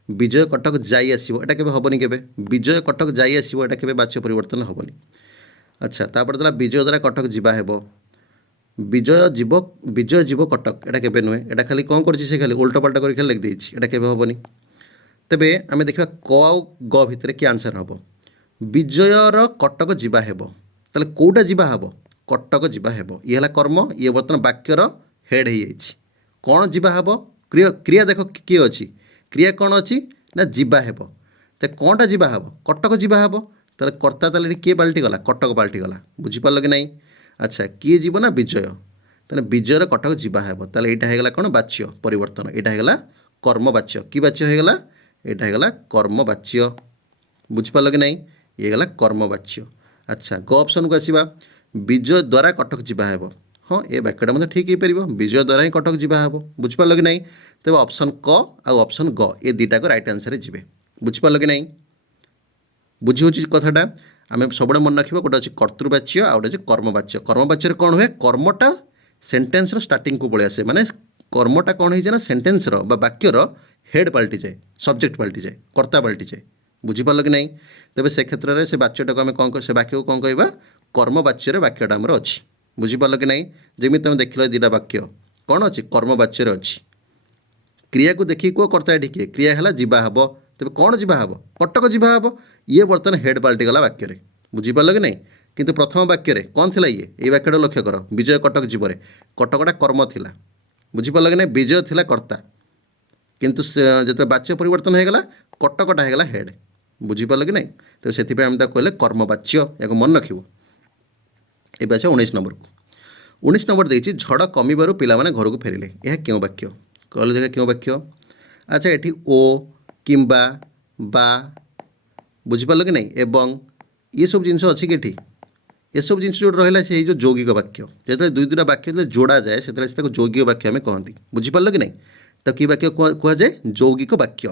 ବିଜୟ କଟକ ଯାଇ ଆସିବ, ଏଇଟା କେବେ ହେବନି। କେବେ ବିଜୟ କଟକ ଯାଇ ଆସିବ ଏଇଟା କେବେ ବାଚ୍ୟ ପରିବର୍ତ୍ତନ ହେବନି। ଆଚ୍ଛା ତାପରେ ଦେଲା ବିଜୟ ଦ୍ୱାରା କଟକ ଯିବା ହେବ, ବିଜୟ ଯିବ କଟକ, ଏଇଟା କେବେ ନୁହେଁ। ଏଇଟା ଖାଲି କ'ଣ କରିଛି ସେ ଖାଲି ଓଲଟପାଲଟା କରି ଖାଲି ଲେଖିଦେଇଛି, ଏଇଟା କେବେ ହେବନି। ତେବେ ଆମେ ଦେଖିବା କ ଆଉ ଗ ଭିତରେ କି ଆନ୍ସର୍ ହେବ। ବିଜୟର କଟକ ଯିବା ହେବ, ତାହେଲେ କେଉଁଟା ଯିବା ହେବ? କଟକ ଯିବା ହେବ। ଇଏ ହେଲା କର୍ମ, ଇଏ ବର୍ତ୍ତମାନ ବାକ୍ୟର ହେଡ଼୍ ହେଇଯାଇଛି। କ'ଣ ଯିବା ହେବ? କ୍ରିୟା ଦେଖ କିଏ ଅଛି? କ୍ରିୟା କ'ଣ ଅଛି ନା ଯିବା ହେବ। ତ କ'ଣଟା ଯିବା ହେବ? କଟକ ଯିବା ହେବ। ତାହେଲେ କର୍ତ୍ତା ତାହେଲେ ଏଠି କିଏ ପାଲଟିଗଲା? କଟକ ପାଲଟିଗଲା। ବୁଝିପାରିଲ କି ନାହିଁ? ଆଚ୍ଛା କିଏ ଯିବ ନା ବିଜୟ। ତାହେଲେ ବିଜୟର କଟକ ଯିବା ହେବ। ତାହେଲେ ଏଇଟା ହେଇଗଲା କ'ଣ? ବାଚ୍ୟ ପରିବର୍ତ୍ତନ। ଏଇଟା ହେଇଗଲା କର୍ମବାଚ୍ୟ। କି ବାଚ୍ୟ ହେଇଗଲା? ଏଇଟା ହେଇଗଲା କର୍ମବାଚ୍ୟ। ବୁଝିପାରିଲ କି ନାହିଁ? ଇଏ ହେଇଗଲା କର୍ମବାଚ୍ୟ। ଆଚ୍ଛା ଗ ଅପସନ୍କୁ ଆସିବା। ବିଜୟ ଦ୍ୱାରା କଟକ ଯିବା ହେବ। ହଁ ଏ ବାକ୍ୟଟା ମଧ୍ୟ ଠିକ୍ ହେଇପାରିବ। ବିଜୟ ଦ୍ୱାରା ହିଁ କଟକ ଯିବା ହେବ। ବୁଝିପାରିଲ କି ନାହିଁ? ତେବେ ଅପସନ୍ କ ଆଉ ଅପସନ୍ ଗ ଏ ଦୁଇଟାକ ରାଇଟ୍ ଆନ୍ସର୍ରେ ଯିବେ। ବୁଝିପାରିଲ କି ନାହିଁ? ବୁଝି ହେଉଛି କଥାଟା? ଆମେ ସବୁବେଳେ ମନେ ରଖିବା ଗୋଟେ ଅଛି କର୍ତ୍ତୃବାଚ୍ୟ ଆଉ ଗୋଟେ ଅଛି କର୍ମବାଚ୍ୟ। କର୍ମବାଚ୍ୟରେ କ'ଣ ହୁଏ? କର୍ମଟା ସେଣ୍ଟେନ୍ସର ଷ୍ଟାର୍ଟିଂକୁ ପଳେଇ ଆସେ। ମାନେ କର୍ମଟା କ'ଣ ହେଇଯାଏ ନା ସେଣ୍ଟେନ୍ସର ବା ବାକ୍ୟର ହେଡ଼୍ ପାଲଟିଯାଏ, ସବଜେକ୍ଟ ପାଲଟିଯାଏ, କର୍ତ୍ତା ପାଲଟିଯାଏ। ବୁଝିପାରିଲ କି ନାହିଁ? ତେବେ ସେ କ୍ଷେତ୍ରରେ ସେ ବାଚ୍ୟଟାକୁ ଆମେ କ'ଣ ସେ ବାକ୍ୟକୁ କ'ଣ କହିବା? କର୍ମବାଚ୍ୟରେ ବାକ୍ୟଟା ଆମର ଅଛି। ବୁଝିପାରିଲ କି ନାହିଁ? ଯେମିତି ତୁମେ ଦେଖିଲ ଦୁଇଟା ବାକ୍ୟ କ'ଣ ଅଛି? କର୍ମବାଚ୍ୟରେ ଅଛି। କ୍ରିୟାକୁ ଦେଖିକି କୁହ କର୍ତ୍ତା ଏଠି କିଏ? କ୍ରିୟା ହେଲା ଯିବା ହେବ। ତେବେ କ'ଣ ଯିବା ହେବ? କଟକ ଯିବା ହେବ। ଇଏ ବର୍ତ୍ତମାନ ହେଡ଼୍ ପାଲଟିଗଲା ବାକ୍ୟରେ। ବୁଝିପାରିଲ କି ନାହିଁ? କିନ୍ତୁ ପ୍ରଥମ ବାକ୍ୟରେ କ'ଣ ଥିଲା? ଏଇ ବାକ୍ୟଟା ଲକ୍ଷ୍ୟ କର। ବିଜୟ କଟକ ଯିବରେ କଟକଟା କର୍ମ ଥିଲା। ବୁଝିପାରିଲ କି ନାହିଁ? ବିଜୟ ଥିଲା କର୍ତ୍ତା। କିନ୍ତୁ ଯେତେବେଳେ ବାଚ୍ୟ ପରିବର୍ତ୍ତନ ହୋଇଗଲା କଟକଟା ହୋଇଗଲା ହେଡ଼୍। ବୁଝିପାରିଲ କି ନାହିଁ? ତେବେ ସେଥିପାଇଁ ଆମେ ତାକୁ କହିଲେ କର୍ମବାଚ୍ୟ। ଏହାକୁ ମନେ ରଖିବ। ଏବେ ଆସିବ 19 ନମ୍ବରକୁ। 19 ନମ୍ବର ଦେଇଛି ଝଡ଼ କମିବାରୁ ପିଲାମାନେ ଘରକୁ ଫେରିଲେ। ଏହା କେଉଁ ବାକ୍ୟ? କହିଲେ ଦେଖା କେଉଁ ବାକ୍ୟ? ଆଚ୍ଛା ଏଠି ଓ କିମ୍ବା ବା ବୁଝିପାରିଲ କି ନାହିଁ ଏବଂ ଏସବୁ ଜିନିଷ ଅଛି କି ଏଠି? ଏସବୁ ଜିନିଷ ଯେଉଁଠି ରହିଲା ସେ ଯେଉଁ ଯୌଗିକ ବାକ୍ୟ। ଯେତେବେଳେ ଦୁଇଟା ବାକ୍ୟ ଯେତେବେଳେ ଯୋଡ଼ାଯାଏ ସେତେବେଳେ ସେ ତାକୁ ଯୌଗିକ ବାକ୍ୟ ଆମେ କହନ୍ତି। ବୁଝିପାରିଲ କି ନାହିଁ? ତ କି ବାକ୍ୟ କୁହାଯାଏ? ଯୌଗିକ ବାକ୍ୟ।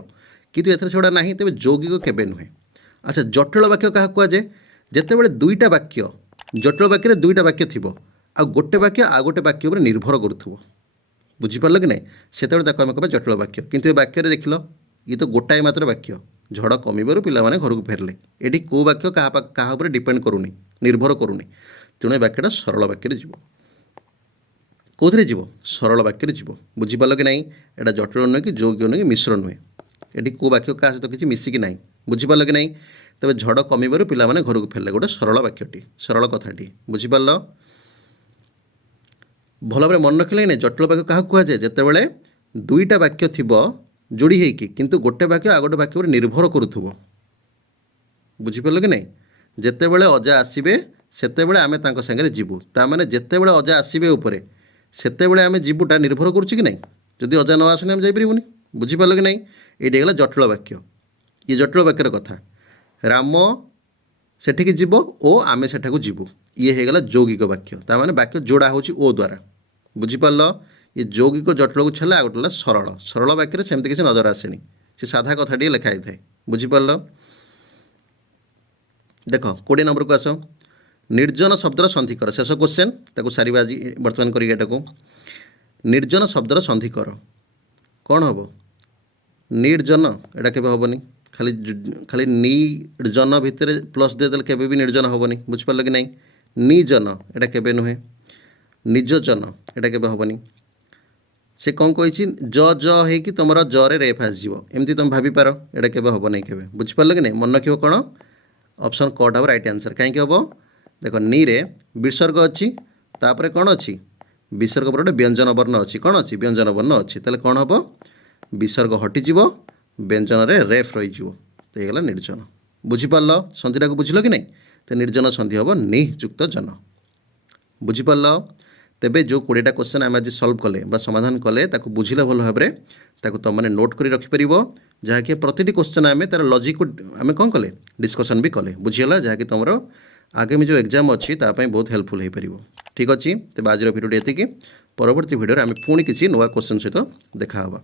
କିନ୍ତୁ ଏଥିରେ ସେଗୁଡ଼ା ନାହିଁ। ତେବେ ଯୌଗିକ କେବେ ନୁହେଁ। ଆଚ୍ଛା ଜଟିଳ ବାକ୍ୟ କାହାକୁ କୁହାଯାଏ? ଯେତେବେଳେ ଦୁଇଟା ବାକ୍ୟ ଜଟିଳ ବାକ୍ୟରେ ଦୁଇଟା ବାକ୍ୟ ଥିବ ଆଉ ଗୋଟେ ବାକ୍ୟ ଆଉ ଗୋଟେ ବାକ୍ୟ ଉପରେ ନିର୍ଭର କରୁଥିବ। ବୁଝିପାରିଲ କି ନାହିଁ? ସେତେବେଳେ ତାକୁ ଆମେ କହିବା ଜଟିଳ ବାକ୍ୟ। କିନ୍ତୁ ଏ ବାକ୍ୟରେ ଦେଖିଲ ଇଏ ତ ଗୋଟାଏ ମାତ୍ର ବାକ୍ୟ। ଝଡ଼ କମିବାରୁ ପିଲାମାନେ ଘରକୁ ଫେରିଲେ। ଏଠି କେଉଁ ବାକ୍ୟ କାହା ଉପରେ ଡିପେଣ୍ଡ କରୁନି, ନିର୍ଭର କରୁନି। ତେଣୁ ଏ ବାକ୍ୟଟା ସରଳ ବାକ୍ୟରେ ଯିବ। କେଉଁଥିରେ ଯିବ? ସରଳ ବାକ୍ୟରେ ଯିବ। ବୁଝିପାରିଲ କି ନାହିଁ? ଏଇଟା ଜଟିଳ ନୁହେଁ କି ଯୌଗିକ ନୁହେଁ କି ମିଶ୍ର ନୁହେଁ। ଏଠି କେଉଁ ବାକ୍ୟ କାହା ସହିତ କିଛି ମିଶିକି ନାହିଁ। ବୁଝିପାରିଲ କି ନାହିଁ? ତେବେ ଝଡ଼ କମିବାରୁ ପିଲାମାନେ ଘରକୁ ଫେରିଲେ ଗୋଟେ ସରଳ ବାକ୍ୟଟି, ସରଳ କଥାଟି। ବୁଝିପାରିଲ? ଭଲ ଭାବରେ ମନେ ରଖିଲେ କି ନାହିଁ? ଜଟିଳ ବାକ୍ୟ କାହାକୁ କୁହାଯାଏ? ଯେତେବେଳେ ଦୁଇଟା ବାକ୍ୟ ଥିବ ଯୋଡ଼ି ହେଇକି କିନ୍ତୁ ଗୋଟେ ବାକ୍ୟ ଆଉ ଗୋଟେ ବାକ୍ୟ ଉପରେ ନିର୍ଭର କରୁଥିବ। ବୁଝିପାରିଲ କି ନାହିଁ? ଯେତେବେଳେ ଅଜା ଆସିବେ ସେତେବେଳେ ଆମେ ତାଙ୍କ ସାଙ୍ଗରେ ଯିବୁ। ତା'ମାନେ ଯେତେବେଳେ ଅଜା ଆସିବେ ଉପରେ ସେତେବେଳେ ଆମେ ଯିବୁଟା ନିର୍ଭର କରୁଛି କି ନାହିଁ? ଯଦି ଅଜା ନ ଆସନ୍ତି ଆମେ ଯାଇପାରିବୁନି। ବୁଝିପାରିଲ କି ନାହିଁ? ଏଇଟା ହେଇଗଲା ଜଟିଳ ବାକ୍ୟ। ଇଏ ଜଟିଳ ବାକ୍ୟର କଥା। ରାମ ସେଠିକି ଯିବ ଓ ଆମେ ସେଠାକୁ ଯିବୁ। ଇଏ ହେଇଗଲା ଯୌଗିକ ବାକ୍ୟ। ତା'ମାନେ ବାକ୍ୟ ଯୋଡ଼ା ହେଉଛି ଓ ଦ୍ୱାରା। ବୁଝିପାରିଲ? ଏ ଯୌଗିକ ଜଟିଳକୁ ଛାଡ଼ିଲେ ଆଉ ଗୋଟେ ହେଲା ସରଳ। ସରଳ ବାକ୍ୟରେ ସେମିତି କିଛି ନଜର ଆସେନି। ସେ ସାଧା କଥାଟିଏ ଲେଖା ହେଇଥାଏ। ବୁଝିପାରିଲ? ଦେଖ 20 ନମ୍ବରକୁ ଆସ। ନିର୍ଜନ ଶବ୍ଦର ସନ୍ଧି କର। ଶେଷ କ୍ୱେଶ୍ଚନ୍, ତାକୁ ସାରିବା ଆଜି ବର୍ତ୍ତମାନ କରିକି ଏଟାକୁ। ନିର୍ଜନ ଶବ୍ଦର ସନ୍ଧି କର। କ'ଣ ହେବ? ନିର୍ଜନ ଏଇଟା କେବେ ହେବନି। ଖାଲି ନିର୍ଜନ ଭିତରେ ପ୍ଲସ୍ ଦେଇଦେଲେ କେବେ ବି ନିର୍ଜନ ହେବନି। ବୁଝିପାରିଲ କି ନାହିଁ? ନିଜନ ଏଇଟା କେବେ ନୁହେଁ। ନିଜଜନ ଏଇଟା କେବେ ହେବନି। ସେ କ'ଣ କହିଛି ଜ ହେଇକି ତୁମର ଜରେ ରେଫ୍ ଆସିଯିବ, ଏମିତି ତୁମେ ଭାବିପାର, ଏଇଟା କେବେ ହେବ ନାହିଁ କେବେ। ବୁଝିପାରିଲ କି ନାହିଁ? ମନେ ରଖିବ କ'ଣ? ଅପସନ୍ କଟ୍ ହେବ ରାଇଟ୍ ଆନ୍ସର୍। କାହିଁକି ହେବ? ଦେଖ ନିରେ ବିସର୍ଗ ଅଛି, ତାପରେ କ'ଣ ଅଛି? ବିସର୍ଗ ପରେ ଗୋଟେ ବ୍ୟଞ୍ଜନ ବର୍ଣ୍ଣ ଅଛି। କ'ଣ ଅଛି? ବ୍ୟଞ୍ଜନ ବର୍ଣ୍ଣ ଅଛି। ତାହେଲେ କ'ଣ ହେବ? ବିସର୍ଗ ହଟିଯିବ, ବ୍ୟଞ୍ଜନରେ ରେଫ୍ ରହିଯିବ, ତ ହେଇଗଲା ନିର୍ଜନ। ବୁଝିପାରିଲ? ସନ୍ଧିଟାକୁ ବୁଝିଲ କି ନାହିଁ? ତ ନିର୍ଜନ ସନ୍ଧି ହେବ ନି ଯୁକ୍ତ ଜନ। ବୁଝିପାରିଲ? ତେବେ ଯେଉଁ 20ଟା କ୍ୱେଶ୍ଚନ୍ ଆମେ ଆଜି ସଲ୍ଭ କଲେ ବା ସମାଧାନ କଲେ, ତାକୁ ବୁଝିଲେ ଭଲ ଭାବରେ, ତାକୁ ତୁମମାନେ ନୋଟ୍ କରି ରଖିପାରିବ, ଯାହାକି ପ୍ରତିଟି କ୍ୱେଶ୍ଚନ୍ ଆମେ ତା'ର ଲଜିକ୍କୁ ଆମେ କ'ଣ କଲେ? ଡିସ୍କସନ୍ ବି କଲେ। ବୁଝିଗଲା? ଯାହାକି ତୁମର ଆଗାମୀ ଯେଉଁ ଏକ୍ଜାମ୍ ଅଛି ତା ପାଇଁ ବହୁତ ହେଲ୍ପଫୁଲ୍ ହୋଇପାରିବ। ଠିକ୍ ଅଛି? ତେବେ ଆଜିର ଭିଡ଼ିଓଟି ଏତିକି। ପରବର୍ତ୍ତୀ ଭିଡ଼ିଓରେ ଆମେ ପୁଣି କିଛି ନୂଆ କ୍ୱେଶ୍ଚନ୍ ସହିତ ଦେଖା ହେବା।